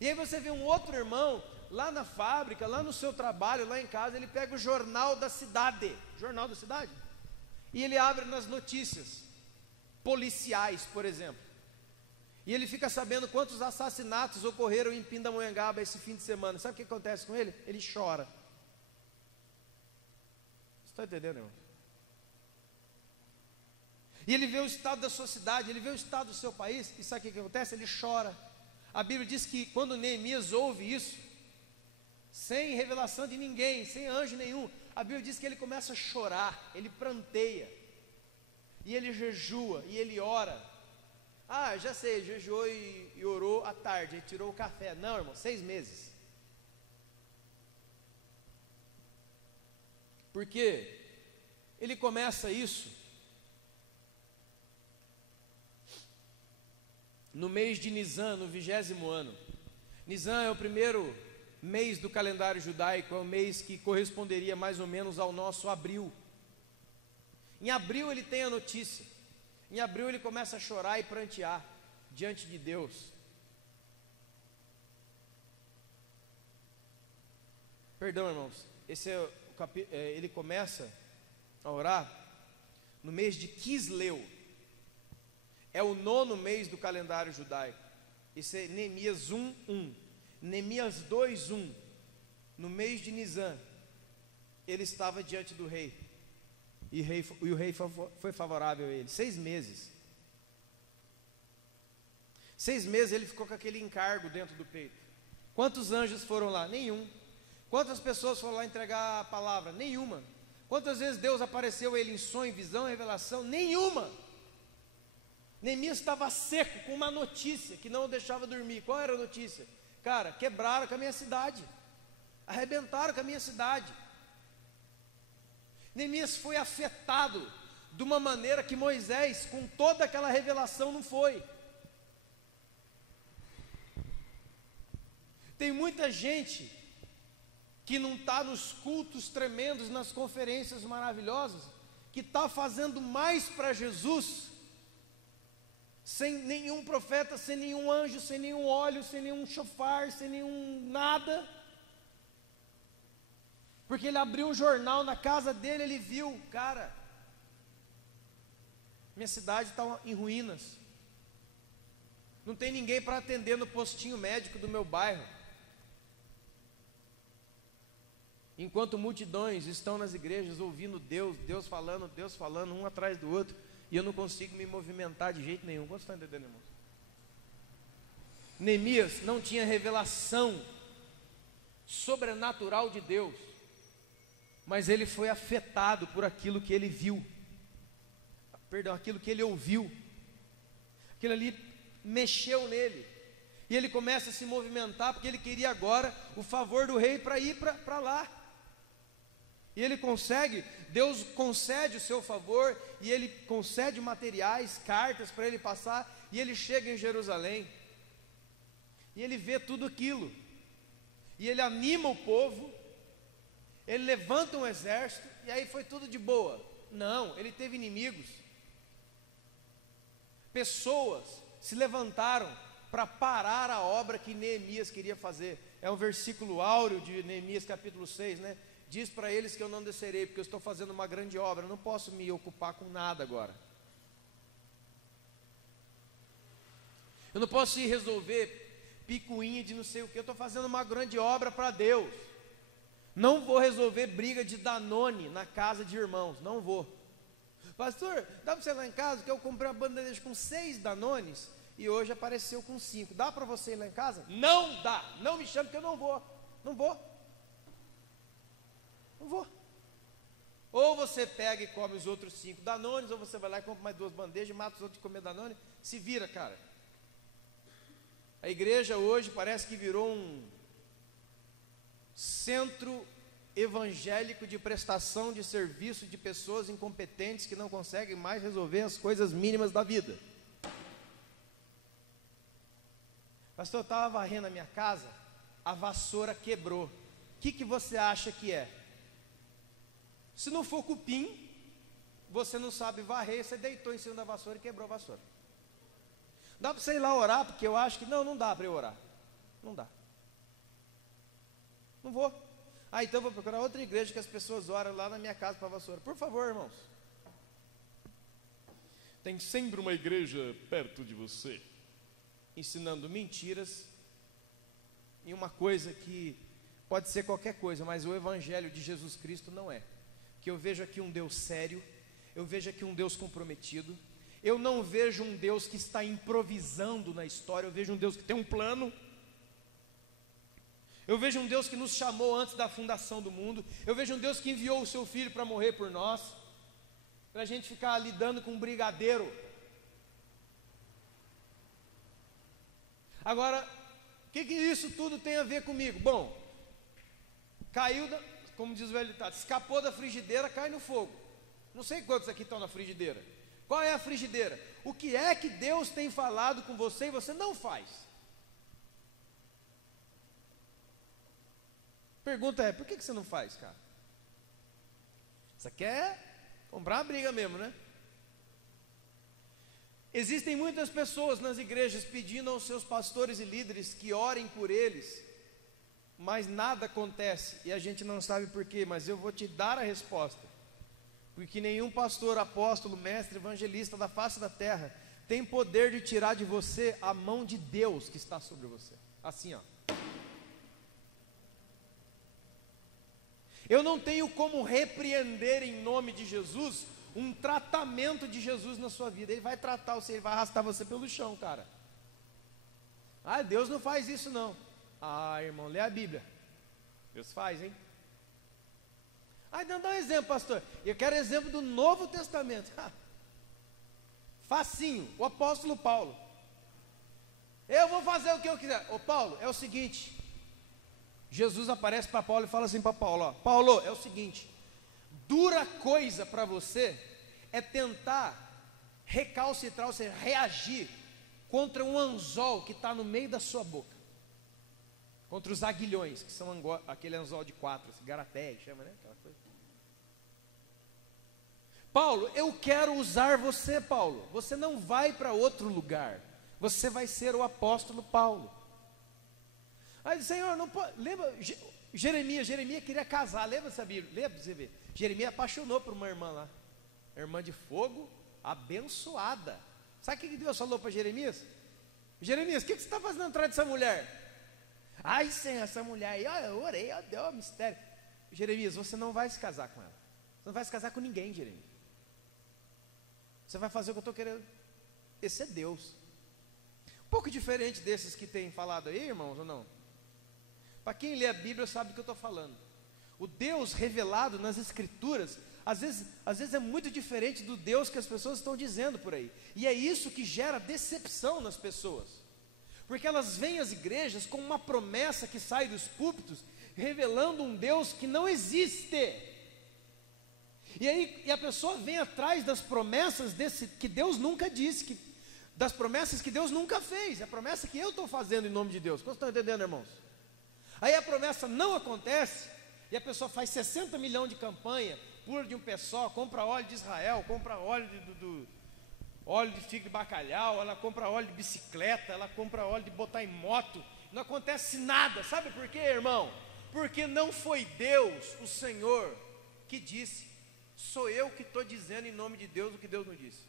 E aí você vê um outro irmão, lá na fábrica, lá no seu trabalho, lá em casa, ele pega o jornal da cidade, e ele abre nas notícias policiais, por exemplo, e ele fica sabendo quantos assassinatos ocorreram em Pindamonhangaba esse fim de semana. Sabe o que acontece com ele? Ele chora. Você está entendendo, irmão? E ele vê o estado da sua cidade, ele vê o estado do seu país, e sabe o que acontece? Ele chora. A Bíblia diz que quando Neemias ouve isso, sem revelação de ninguém, sem anjo nenhum, a Bíblia diz que ele começa a chorar, ele pranteia, e ele jejua, e ele ora. Ah, já sei, jejuou e orou à tarde, ele tirou o café. Não, irmão, 6 meses. Porque ele começa isso no mês de Nisan, no 20º ano. Nisan é o primeiro mês do calendário judaico, é o mês que corresponderia mais ou menos ao nosso abril. Em abril ele tem a notícia. Em abril ele começa a chorar e prantear diante de Deus. Perdão, irmãos, esse é ele começa a orar no mês de Quisleu. É o 9º mês do calendário judaico. Esse é Neemias 1:1. Neemias 2:1. No mês de Nisan, ele estava diante do rei. E o rei foi favorável a ele. 6 meses. 6 meses ele ficou com aquele encargo dentro do peito. Quantos anjos foram lá? Nenhum. Quantas pessoas foram lá entregar a palavra? Nenhuma. Quantas vezes Deus apareceu a ele em sonho, visão, revelação? Nenhuma. Neemias estava seco com uma notícia que não o deixava dormir. Qual era a notícia? Cara, quebraram com a minha cidade, arrebentaram com a minha cidade. Neemias foi afetado de uma maneira que Moisés, com toda aquela revelação, não foi. Tem muita gente que não está nos cultos tremendos, nas conferências maravilhosas, que está fazendo mais para Jesus, sem nenhum profeta, sem nenhum anjo, sem nenhum óleo, sem nenhum chofar, sem nenhum nada, porque ele abriu um jornal na casa dele, ele viu, cara, minha cidade está em ruínas, não tem ninguém para atender no postinho médico do meu bairro, enquanto multidões estão nas igrejas ouvindo Deus falando um atrás do outro, e eu não consigo me movimentar de jeito nenhum. Quantos estão entendendo, irmãos? Neemias não tinha revelação sobrenatural de Deus, mas ele foi afetado por aquilo que ele viu, aquilo que ele ouviu, aquilo ali mexeu nele, e ele começa a se movimentar, porque ele queria agora o favor do rei para ir para lá, e ele consegue, Deus concede o seu favor, e ele concede materiais, cartas para ele passar, e ele chega em Jerusalém, e ele vê tudo aquilo, e ele anima o povo, ele levanta um exército, e aí foi tudo de boa. Não, ele teve inimigos. Pessoas se levantaram para parar a obra que Neemias queria fazer. É um versículo áureo de Neemias capítulo 6, né? Diz para eles que eu não descerei, porque eu estou fazendo uma grande obra, eu não posso me ocupar com nada agora. Eu não posso ir resolver picuinha de não sei o que, eu estou fazendo uma grande obra para Deus. Não vou resolver briga de Danone na casa de irmãos, não vou. Pastor, dá para você ir lá em casa que eu comprei uma bandeja com 6 Danones e hoje apareceu com 5. Dá para você ir lá em casa? Não dá, não me chame que eu não vou. Não vou. Ou você pega e come os outros 5 Danones, ou você vai lá e compra mais 2 bandejas e mata os outros de comer Danone. Se vira, cara. A igreja hoje parece que virou um centro evangélico de prestação de serviço de pessoas incompetentes que não conseguem mais resolver as coisas mínimas da vida. Pastor, eu estava varrendo a minha casa, a vassoura quebrou. O que você acha que é? Se não for cupim, você não sabe varrer, você deitou em cima da vassoura e quebrou a vassoura. Dá para você ir lá orar, porque eu acho que não dá para eu orar. Não dá. Não vou. Então eu vou procurar outra igreja que as pessoas oram lá na minha casa para a vassoura. Por favor, irmãos. Tem sempre uma igreja perto de você, ensinando mentiras, e uma coisa que pode ser qualquer coisa, mas o evangelho de Jesus Cristo não é. Que eu vejo aqui um Deus sério, eu vejo aqui um Deus comprometido, eu não vejo um Deus que está improvisando na história, eu vejo um Deus que tem um plano, eu vejo um Deus que nos chamou antes da fundação do mundo, eu vejo um Deus que enviou o seu Filho para morrer por nós, para a gente ficar lidando com um brigadeiro. Agora, o que isso tudo tem a ver comigo? Bom, caiu, como diz o velho ditado, escapou da frigideira, cai no fogo. Não sei quantos aqui estão na frigideira. Qual é a frigideira? O que é que Deus tem falado com você e você não faz? Pergunta é, por que você não faz, cara? Você quer comprar uma briga mesmo, né? Existem muitas pessoas nas igrejas pedindo aos seus pastores e líderes que orem por eles, mas nada acontece, e a gente não sabe por quê, mas eu vou te dar a resposta. Porque nenhum pastor, apóstolo, mestre, evangelista da face da terra tem poder de tirar de você a mão de Deus que está sobre você. Assim, ó. Eu não tenho como repreender em nome de Jesus um tratamento de Jesus na sua vida. Ele vai tratar você, ele vai arrastar você pelo chão, cara. Deus não faz isso não. Irmão, lê a Bíblia. Deus faz, hein? Então dá um exemplo, pastor. Eu quero exemplo do Novo Testamento. Facinho, o apóstolo Paulo. Eu vou fazer o que eu quiser. Paulo, é o seguinte. Jesus aparece para Paulo e fala assim para Paulo, Paulo, é o seguinte, dura coisa para você é tentar recalcitrar, ou seja, reagir contra um anzol que está no meio da sua boca, contra os aguilhões, que são aquele anzol de 4, garateia, chama, né? Aquela coisa. Paulo, eu quero usar você, Paulo, você não vai para outro lugar, você vai ser o apóstolo Paulo. Aí, Senhor, não pode. Lembra, Jeremias queria casar, lembra essa Bíblia? Lembra para você ver? Jeremias apaixonou por uma irmã lá, irmã de fogo, abençoada. Sabe o que Deus falou para Jeremias? Jeremias, o que você está fazendo atrás dessa mulher? Senhor, essa mulher aí, eu orei, deu um mistério. Jeremias, você não vai se casar com ela. Você não vai se casar com ninguém, Jeremias. Você vai fazer o que eu estou querendo. Esse é Deus. Um pouco diferente desses que tem falado aí, irmãos, ou não? Para quem lê a Bíblia sabe do que eu estou falando. O Deus revelado nas Escrituras, às vezes é muito diferente do Deus que as pessoas estão dizendo por aí. E é isso que gera decepção nas pessoas. Porque elas vêm às igrejas com uma promessa que sai dos púlpitos, revelando um Deus que não existe. E a pessoa vem atrás das promessas que Deus nunca disse, das promessas que Deus nunca fez, a promessa que eu estou fazendo em nome de Deus. Vocês estão entendendo, irmãos? Aí a promessa não acontece, e a pessoa faz 60 milhões de campanha, pula de um pé só, compra óleo de Israel, compra óleo óleo de figo de bacalhau, ela compra óleo de bicicleta, ela compra óleo de botar em moto, não acontece nada. Sabe por quê, irmão? Porque não foi Deus, o Senhor, que disse, sou eu que estou dizendo em nome de Deus o que Deus não disse.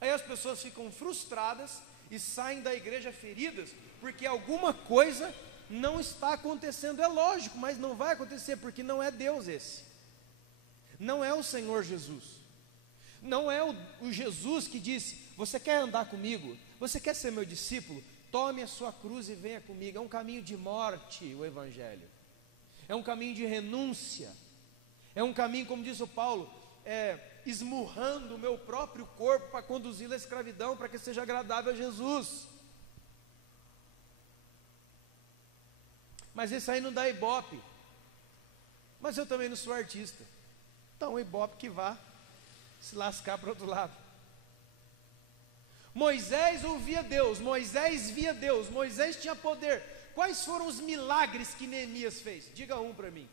Aí as pessoas ficam frustradas e saem da igreja feridas, porque alguma coisa não está acontecendo. É lógico, mas não vai acontecer, porque não é Deus esse. Não é o Senhor Jesus. Não é o Jesus que disse, você quer andar comigo? Você quer ser meu discípulo? Tome a sua cruz e venha comigo. É um caminho de morte o Evangelho. É um caminho de renúncia. É um caminho, como diz o Paulo, esmurrando o meu próprio corpo para conduzi-lo à escravidão, para que seja agradável a Jesus. Mas isso aí não dá ibope. mas eu também não sou artista. Então o Ibope que vá se lascar para o outro lado. Moisés ouvia Deus, Moisés via Deus, Moisés tinha poder. Quais foram os milagres que Neemias fez? Diga um para mim.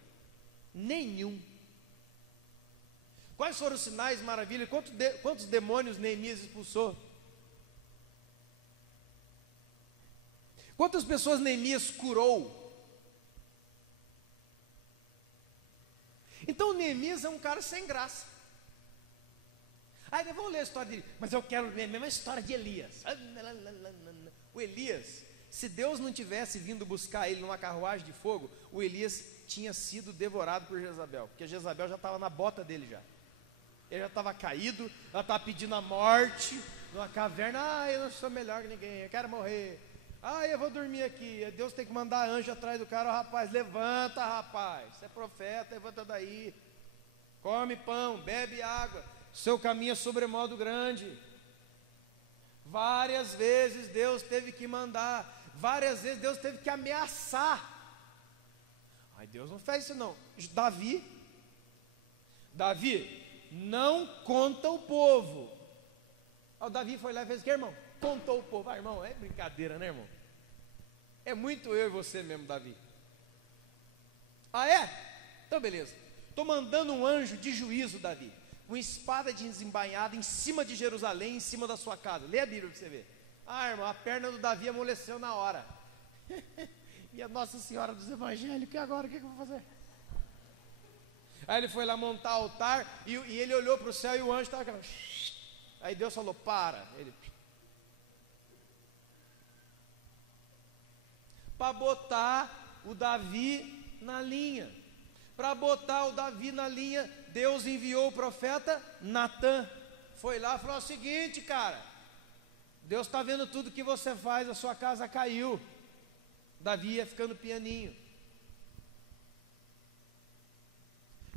Nenhum. Quais foram os sinais, maravilhas? Quantos demônios Neemias expulsou? Quantas pessoas Neemias curou? Então Neemias é um cara sem graça. Aí vamos ler a história dele, mas eu quero ler a mesma história de Elias. O Elias, se Deus não tivesse vindo buscar ele numa carruagem de fogo, o Elias tinha sido devorado por Jezabel, porque Jezabel já estava na bota dele já. Ele já estava caído, ela estava pedindo a morte, numa caverna. Eu não sou melhor que ninguém, eu quero morrer. Eu vou dormir aqui. Deus tem que mandar anjo atrás do cara. Rapaz, levanta, rapaz, você é profeta, levanta daí, come pão, bebe água, seu caminho é sobremodo grande. Várias vezes Deus teve que mandar, várias vezes Deus teve que ameaçar. Deus não fez isso não. Davi, não conta o povo. O Davi foi lá e fez o que, irmão? Contou o povo. Irmão, é brincadeira, né, irmão? É muito eu e você mesmo, Davi. É? Então beleza. Estou mandando um anjo de juízo, Davi, com espada desembainhada em cima de Jerusalém, em cima da sua casa. Lê a Bíblia para você ver. Irmão, a perna do Davi amoleceu na hora. E a Nossa Senhora dos Evangélicos, e agora o que eu vou fazer? Aí ele foi lá montar o altar, e ele olhou para o céu e o anjo estava aquela. Aí Deus falou, para. Ele, para botar o Davi na linha. Para botar o Davi na linha, Deus enviou o profeta Natã. Foi lá e falou o seguinte, cara, Deus está vendo tudo que você faz, a sua casa caiu. Davi ia ficando pianinho.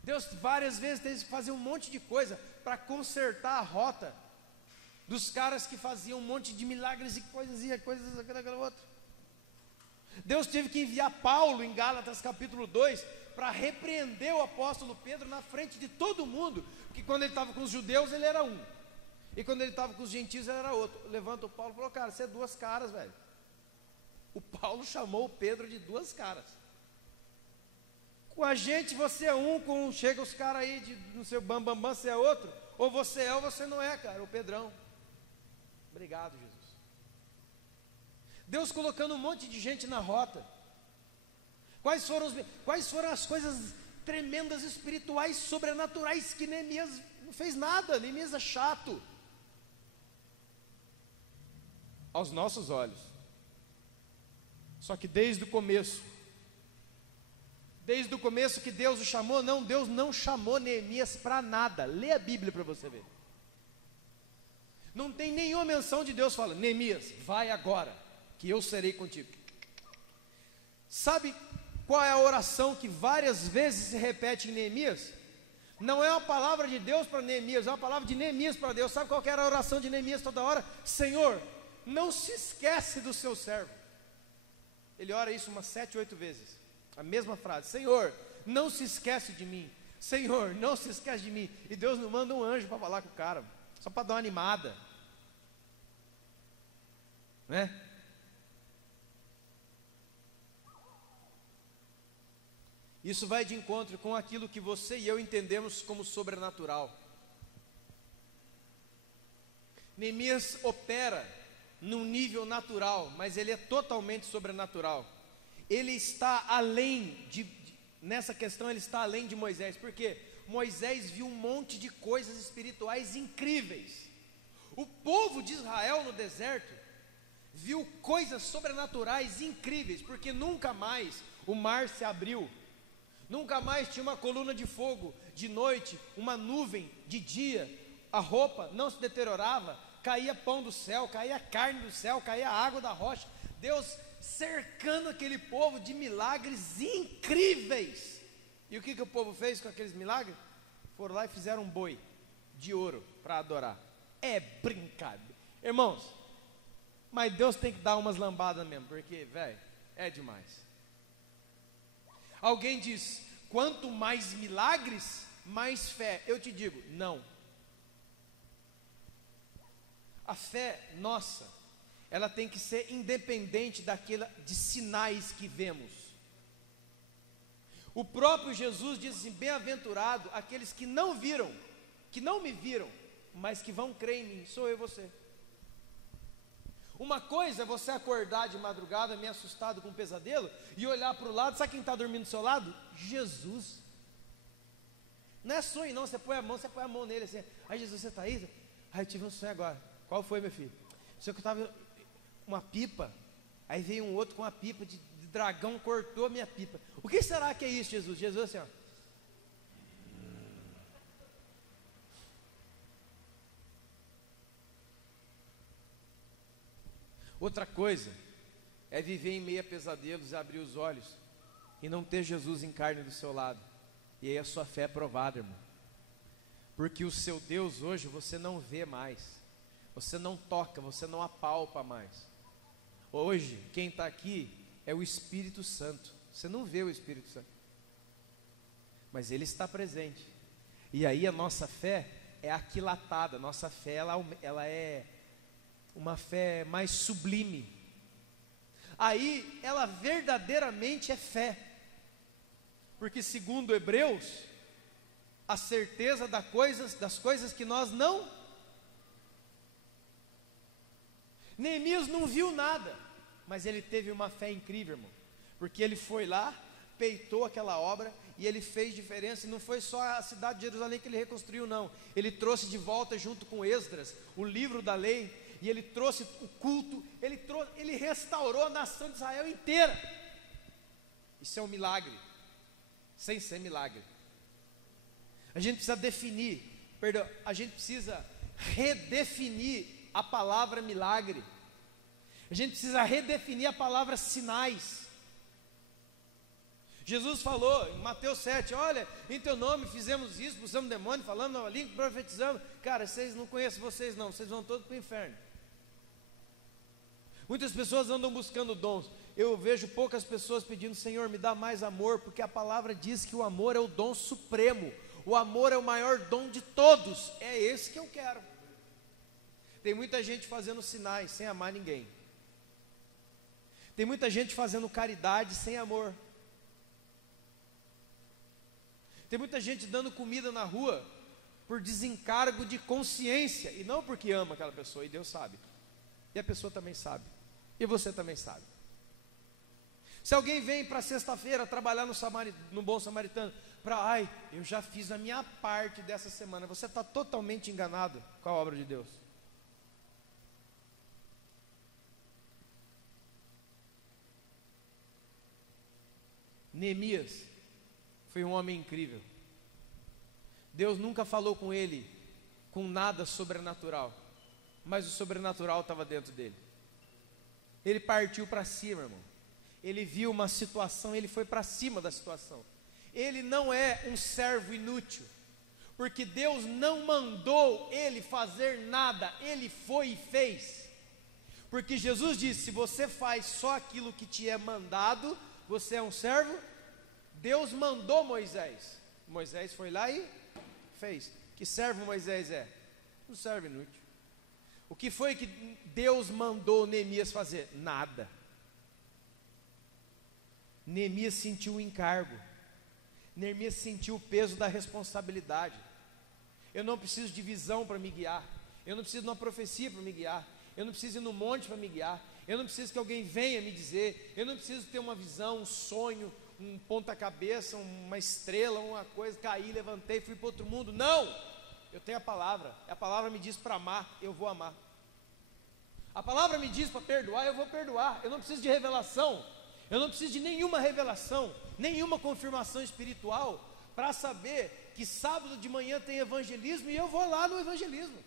Deus várias vezes teve que fazer um monte de coisa para consertar a rota dos caras que faziam um monte de milagres e coisas aquela outra. Deus teve que enviar Paulo em Gálatas capítulo 2 para repreender o apóstolo Pedro na frente de todo mundo, porque quando ele estava com os judeus ele era um, e quando ele estava com os gentios ele era outro. Levanta o Paulo e falou, cara, você é duas caras, velho. O Paulo chamou o Pedro de duas caras. Com a gente você é um, chega os caras aí no seu bambambam, você é outro, ou você é ou você não é, cara, o Pedrão. Obrigado, Jesus. Deus colocando um monte de gente na rota. Quais foram as coisas tremendas, espirituais, sobrenaturais que Neemias não fez nada? Neemias é chato aos nossos olhos. Só que desde o começo que Deus o chamou, Deus não chamou Neemias para nada. Lê a Bíblia para você ver. Não tem nenhuma menção de Deus falando, Neemias, vai agora, que eu serei contigo. Sabe qual é a oração que várias vezes se repete em Neemias? Não é uma palavra de Deus para Neemias, é uma palavra de Neemias para Deus. Sabe qual que era a oração de Neemias toda hora? Senhor, não se esquece do seu servo. Ele ora isso umas 7, 8 vezes. A mesma frase, Senhor, não se esquece de mim. Senhor, não se esquece de mim. E Deus não manda um anjo para falar com o cara, só para dar uma animada, né? Isso vai de encontro com aquilo que você e eu entendemos como sobrenatural. Neemias opera num nível natural, mas ele é totalmente sobrenatural. Ele está além nessa questão ele está além de Moisés, porque Moisés viu um monte de coisas espirituais incríveis. O povo de Israel no deserto viu coisas sobrenaturais incríveis, porque nunca mais o mar se abriu, nunca mais tinha uma coluna de fogo de noite, uma nuvem de dia, a roupa não se deteriorava, caía pão do céu, caía carne do céu, caía água da rocha. Deus cercando aquele povo de milagres incríveis. E o que o povo fez com aqueles milagres? Foram lá e fizeram um boi de ouro para adorar. É brincadeira, irmãos. Mas Deus tem que dar umas lambadas mesmo, porque, velho, é demais. Alguém diz, quanto mais milagres, mais fé. Eu te digo, não. A fé nossa, ela tem que ser independente de sinais que vemos. O próprio Jesus diz assim: bem-aventurado aqueles que não viram, que não me viram, mas que vão crer em mim. Sou eu e você. Uma coisa é você acordar de madrugada meio assustado com um pesadelo e olhar para o lado, sabe quem está dormindo do seu lado? Jesus. Não é sonho não, você põe a mão nele assim: ai Jesus, você está aí? Ai, eu tive um sonho agora. Qual foi, meu filho? O senhor que estava uma pipa, aí veio um outro com uma pipa de dragão, cortou a minha pipa. O que será que é isso, Jesus? Jesus assim, ó. Outra coisa é viver em meio a pesadelos e abrir os olhos e não ter Jesus em carne do seu lado. E aí a sua fé é provada, irmão. Porque o seu Deus hoje você não vê mais, você não toca, você não apalpa mais. Hoje quem está aqui é o Espírito Santo. Você não vê o Espírito Santo, mas Ele está presente. E aí a nossa fé é aquilatada. Nossa fé ela é uma fé mais sublime. Aí ela verdadeiramente é fé. Porque segundo Hebreus, a certeza das coisas que nós não. Neemias não viu nada, mas ele teve uma fé incrível, irmão. Porque ele foi lá, peitou aquela obra e ele fez diferença. E não foi só a cidade de Jerusalém que ele reconstruiu, não. Ele trouxe de volta junto com Esdras o livro da lei. E ele trouxe o culto, ele restaurou a nação de Israel inteira. Isso é um milagre, sem ser milagre. A gente precisa a gente precisa redefinir a palavra milagre. A gente precisa redefinir a palavra sinais. Jesus falou em Mateus 7, olha, em teu nome fizemos isso, expulsamos demônio, falamos nova língua, profetizamos. Cara, vocês não conhecem vocês não, vocês vão todos para o inferno. Muitas pessoas andam buscando dons. Eu vejo poucas pessoas pedindo: Senhor, me dá mais amor, porque a palavra diz que o amor é o dom supremo. O amor é o maior dom de todos. É esse que eu quero. Tem muita gente fazendo sinais sem amar ninguém. Tem muita gente fazendo caridade sem amor. Tem muita gente dando comida na rua por desencargo de consciência, e não porque ama aquela pessoa, e Deus sabe. E a pessoa também sabe. E você também sabe. Se alguém vem para sexta-feira trabalhar no Bom Samaritano, eu já fiz a minha parte dessa semana, você está totalmente enganado com a obra de Deus. Neemias foi um homem incrível. Deus nunca falou com ele com nada sobrenatural, mas o sobrenatural estava dentro dele. Ele partiu para cima, irmão. Ele viu uma situação, ele foi para cima da situação. Ele não é um servo inútil, porque Deus não mandou ele fazer nada, ele foi e fez. Porque Jesus disse: se você faz só aquilo que te é mandado, você é um servo. Deus mandou Moisés. Moisés foi lá e fez. Que servo Moisés é? Um servo inútil. O que foi que Deus mandou Neemias fazer? Nada. Neemias sentiu o encargo. Neemias sentiu o peso da responsabilidade. Eu não preciso de visão para me guiar. Eu não preciso de uma profecia para me guiar. Eu não preciso ir no monte para me guiar. Eu não preciso que alguém venha me dizer. Eu não preciso ter uma visão, um sonho, um ponta-cabeça, uma estrela, uma coisa, caí, levantei, fui para outro mundo. Não! Eu tenho a palavra me diz para amar, eu vou amar. A palavra me diz para perdoar, eu vou perdoar. Eu não preciso de revelação, eu não preciso de nenhuma revelação, nenhuma confirmação espiritual para saber que sábado de manhã tem evangelismo e eu vou lá no evangelismo.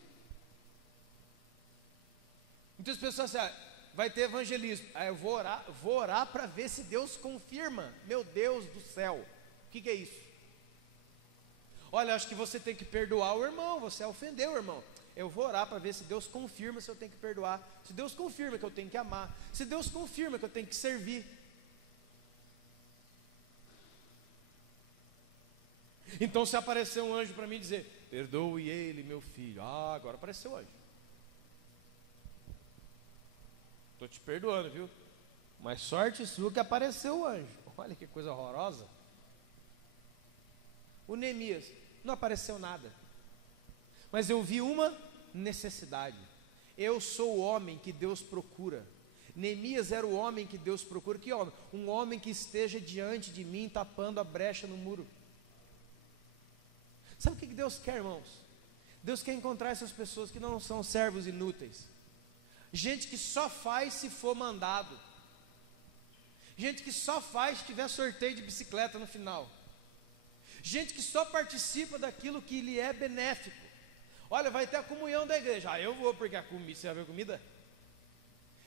Muitas pessoas dizem: vai ter evangelismo, aí eu vou orar para ver se Deus confirma. Meu Deus do céu, o que é isso? Olha, acho que você tem que perdoar o irmão, você ofendeu o irmão. Eu vou orar para ver se Deus confirma se eu tenho que perdoar, se Deus confirma que eu tenho que amar, se Deus confirma que eu tenho que servir. Então se aparecer um anjo para mim dizer, perdoe ele, meu filho. Ah, agora apareceu o anjo. Estou te perdoando, viu? Mas sorte sua que apareceu o anjo. Olha que coisa horrorosa. O Neemias, não apareceu nada. Mas eu vi uma necessidade. Eu sou o homem que Deus procura. Neemias era o homem que Deus procura. Que homem? Um homem que esteja diante de mim, tapando a brecha no muro. Sabe o que Deus quer, irmãos? Deus quer encontrar essas pessoas que não são servos inúteis. Gente que só faz se for mandado. Gente que só faz se tiver sorteio de bicicleta no final. Gente que só participa daquilo que lhe é benéfico. Olha, vai ter a comunhão da igreja. Ah, eu vou porque a comida, você vai ver comida?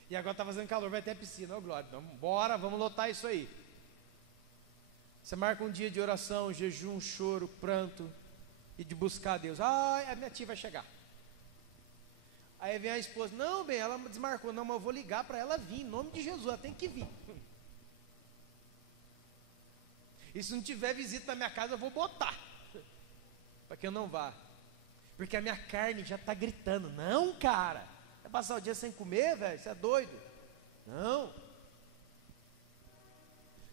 E agora está fazendo calor, vai ter a piscina. Ô, glória, então bora, vamos lotar isso aí. Você marca um dia de oração, jejum, choro, pranto e de buscar a Deus. Ah, a minha tia vai chegar. Aí vem a esposa, não, bem, ela desmarcou. Não, mas eu vou ligar para ela vir, em nome de Jesus, ela tem que vir. E se não tiver visita na minha casa, eu vou botar, para que eu não vá. Porque a minha carne já está gritando, não, cara, vai passar o dia sem comer, velho, você é doido. Não.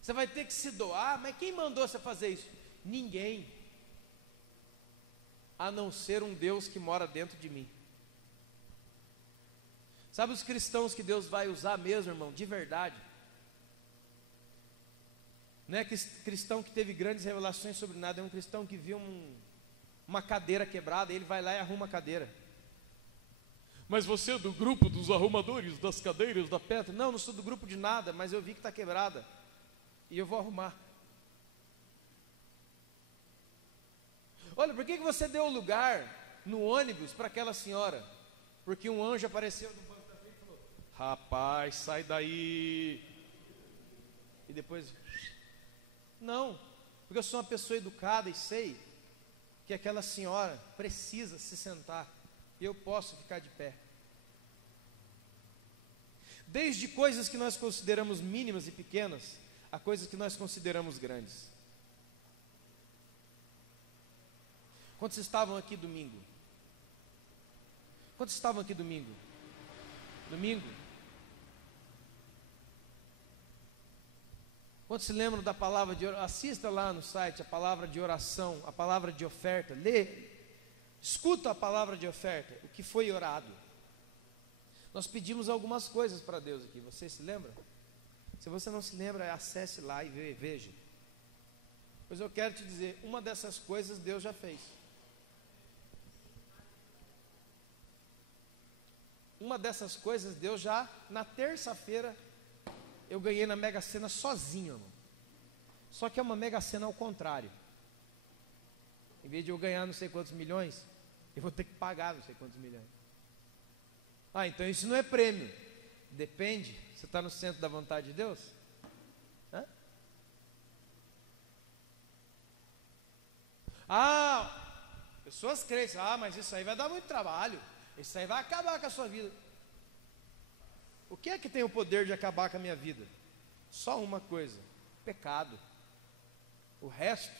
Você vai ter que se doar, mas quem mandou você fazer isso? Ninguém. A não ser um Deus que mora dentro de mim. Sabe os cristãos que Deus vai usar mesmo, irmão, de verdade? Não é cristão que teve grandes revelações sobre nada, é um cristão que viu uma cadeira quebrada, ele vai lá e arruma a cadeira. Mas você é do grupo dos arrumadores das cadeiras da Petra? Não, não sou do grupo de nada, mas eu vi que está quebrada e eu vou arrumar. Olha, por que você deu lugar no ônibus para aquela senhora? Porque um anjo apareceu no banco da frente e falou, rapaz, sai daí. E depois, não, porque eu sou uma pessoa educada e sei que aquela senhora precisa se sentar e eu posso ficar de pé. Desde coisas que nós consideramos mínimas e pequenas, a coisas que nós consideramos grandes. Quantos estavam aqui domingo? Quantos estavam aqui domingo? Domingo? Quantos se lembram da palavra de oração? Assista lá no site a palavra de oração, a palavra de oferta. Lê, escuta a palavra de oferta, o que foi orado. Nós pedimos algumas coisas para Deus aqui, você se lembra? Se você não se lembra, acesse lá e veja. Pois eu quero te dizer, uma dessas coisas Deus já fez. Uma dessas coisas Deus já, na terça-feira, eu ganhei na Mega Sena sozinho, irmão. Só que é uma Mega Sena ao contrário. Em vez de eu ganhar não sei quantos milhões, eu vou ter que pagar não sei quantos milhões. Ah, então isso não é prêmio. Depende, você está no centro da vontade de Deus? Hã? Ah, pessoas crentes, mas isso aí vai dar muito trabalho. Isso aí vai acabar com a sua vida. O que é que tem o poder de acabar com a minha vida? Só uma coisa: pecado. O resto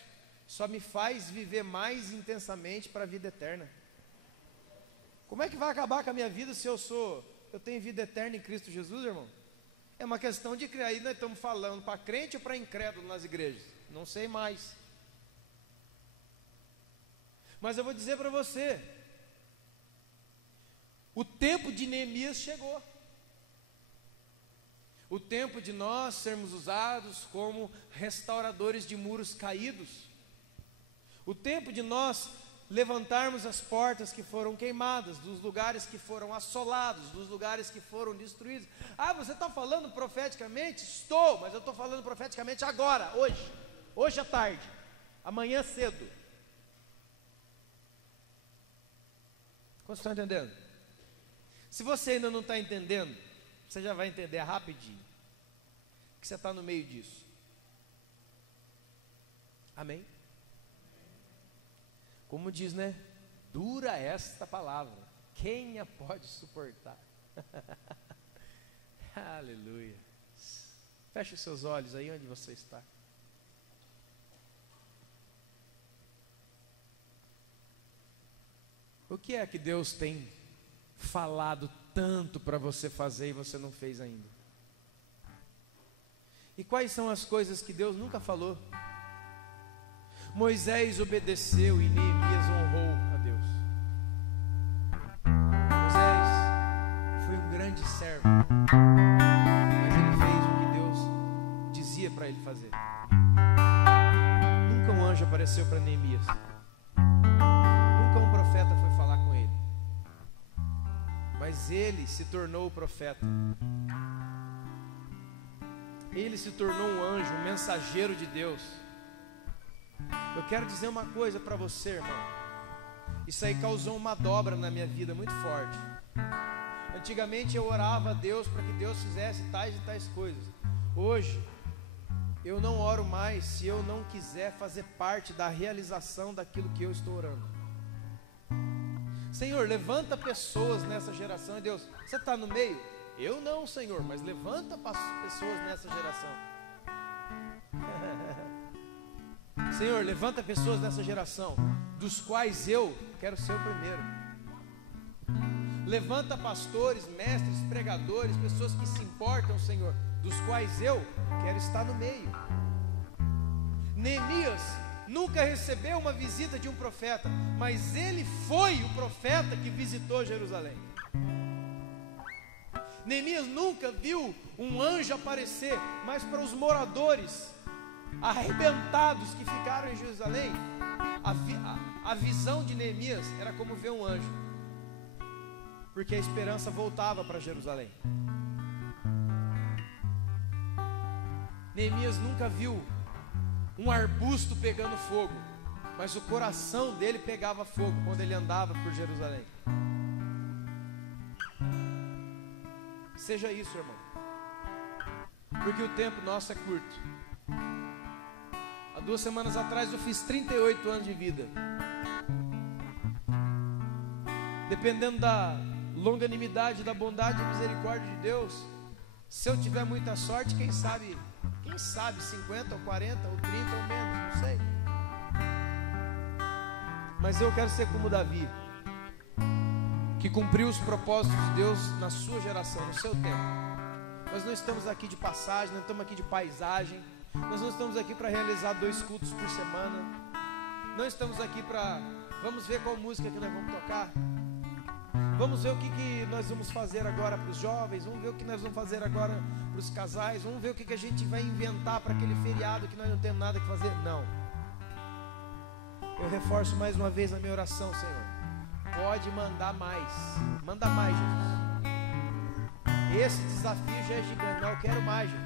só me faz viver mais intensamente para a vida eterna. Como é que vai acabar com a minha vida se eu tenho vida eterna em Cristo Jesus, irmão? É uma questão de criar. Aí nós estamos falando para crente ou para incrédulo nas igrejas? Não sei mais. Mas eu vou dizer para você, o tempo de Neemias chegou. O tempo de nós sermos usados como restauradores de muros caídos. O tempo de nós levantarmos as portas que foram queimadas, dos lugares que foram assolados, dos lugares que foram destruídos. Ah, você está falando profeticamente? Estou, mas eu estou falando profeticamente agora, hoje à tarde, amanhã cedo. Quantos estão entendendo? Se você ainda não está entendendo, você já vai entender rapidinho que você está no meio disso. Amém? Como diz, né? Dura esta palavra, quem a pode suportar? Aleluia. Feche os seus olhos aí onde você está. O que é que Deus tem falado tanto para você fazer e você não fez ainda? E quais são as coisas que Deus nunca falou? Moisés obedeceu e Neemias honrou a Deus. Moisés foi um grande servo, mas ele fez o que Deus dizia para ele fazer. Nunca um anjo apareceu para Neemias. Nunca um profeta foi falar com ele. Mas ele se tornou o profeta. Ele se tornou um anjo, um mensageiro de Deus. Eu quero dizer uma coisa para você, irmão. Isso aí causou uma dobra na minha vida muito forte. Antigamente eu orava a Deus para que Deus fizesse tais e tais coisas. Hoje, eu não oro mais se eu não quiser fazer parte da realização daquilo que eu estou orando. Senhor, levanta pessoas nessa geração. Deus, você está no meio? Eu não, Senhor, mas levanta pessoas nessa geração. Senhor, levanta pessoas nessa geração, dos quais eu quero ser o primeiro. Levanta pastores, mestres, pregadores, pessoas que se importam, Senhor, dos quais eu quero estar no meio. Neemias nunca recebeu uma visita de um profeta, mas ele foi o profeta que visitou Jerusalém. Neemias nunca viu um anjo aparecer, mas para os moradores arrebentados que ficaram em Jerusalém, a visão de Neemias era como ver um anjo, porque a esperança voltava para Jerusalém. Neemias nunca viu um arbusto pegando fogo, mas o coração dele pegava fogo quando ele andava por Jerusalém. Seja isso, irmão, porque o tempo nosso é curto. Há 2 semanas atrás eu fiz 38 anos de vida. Dependendo da longanimidade, da bondade e misericórdia de Deus, se eu tiver muita sorte, quem sabe 50 ou 40 ou 30 ou menos, não sei. Mas eu quero ser como Davi, que cumpriu os propósitos de Deus na sua geração, no seu tempo. Nós não estamos aqui de passagem, não estamos aqui de paisagem. Nós não estamos aqui para realizar 2 cultos por semana. Não estamos aqui para... Vamos ver qual música que nós vamos tocar. Vamos ver o que nós vamos fazer agora para os jovens. Vamos ver o que nós vamos fazer agora para os casais. Vamos ver o que a gente vai inventar para aquele feriado que nós não temos nada que fazer. Não. Eu reforço mais uma vez a minha oração, Senhor. Pode mandar mais. Manda mais, Jesus. Esse desafio já é gigante. Não, eu quero mais, Jesus.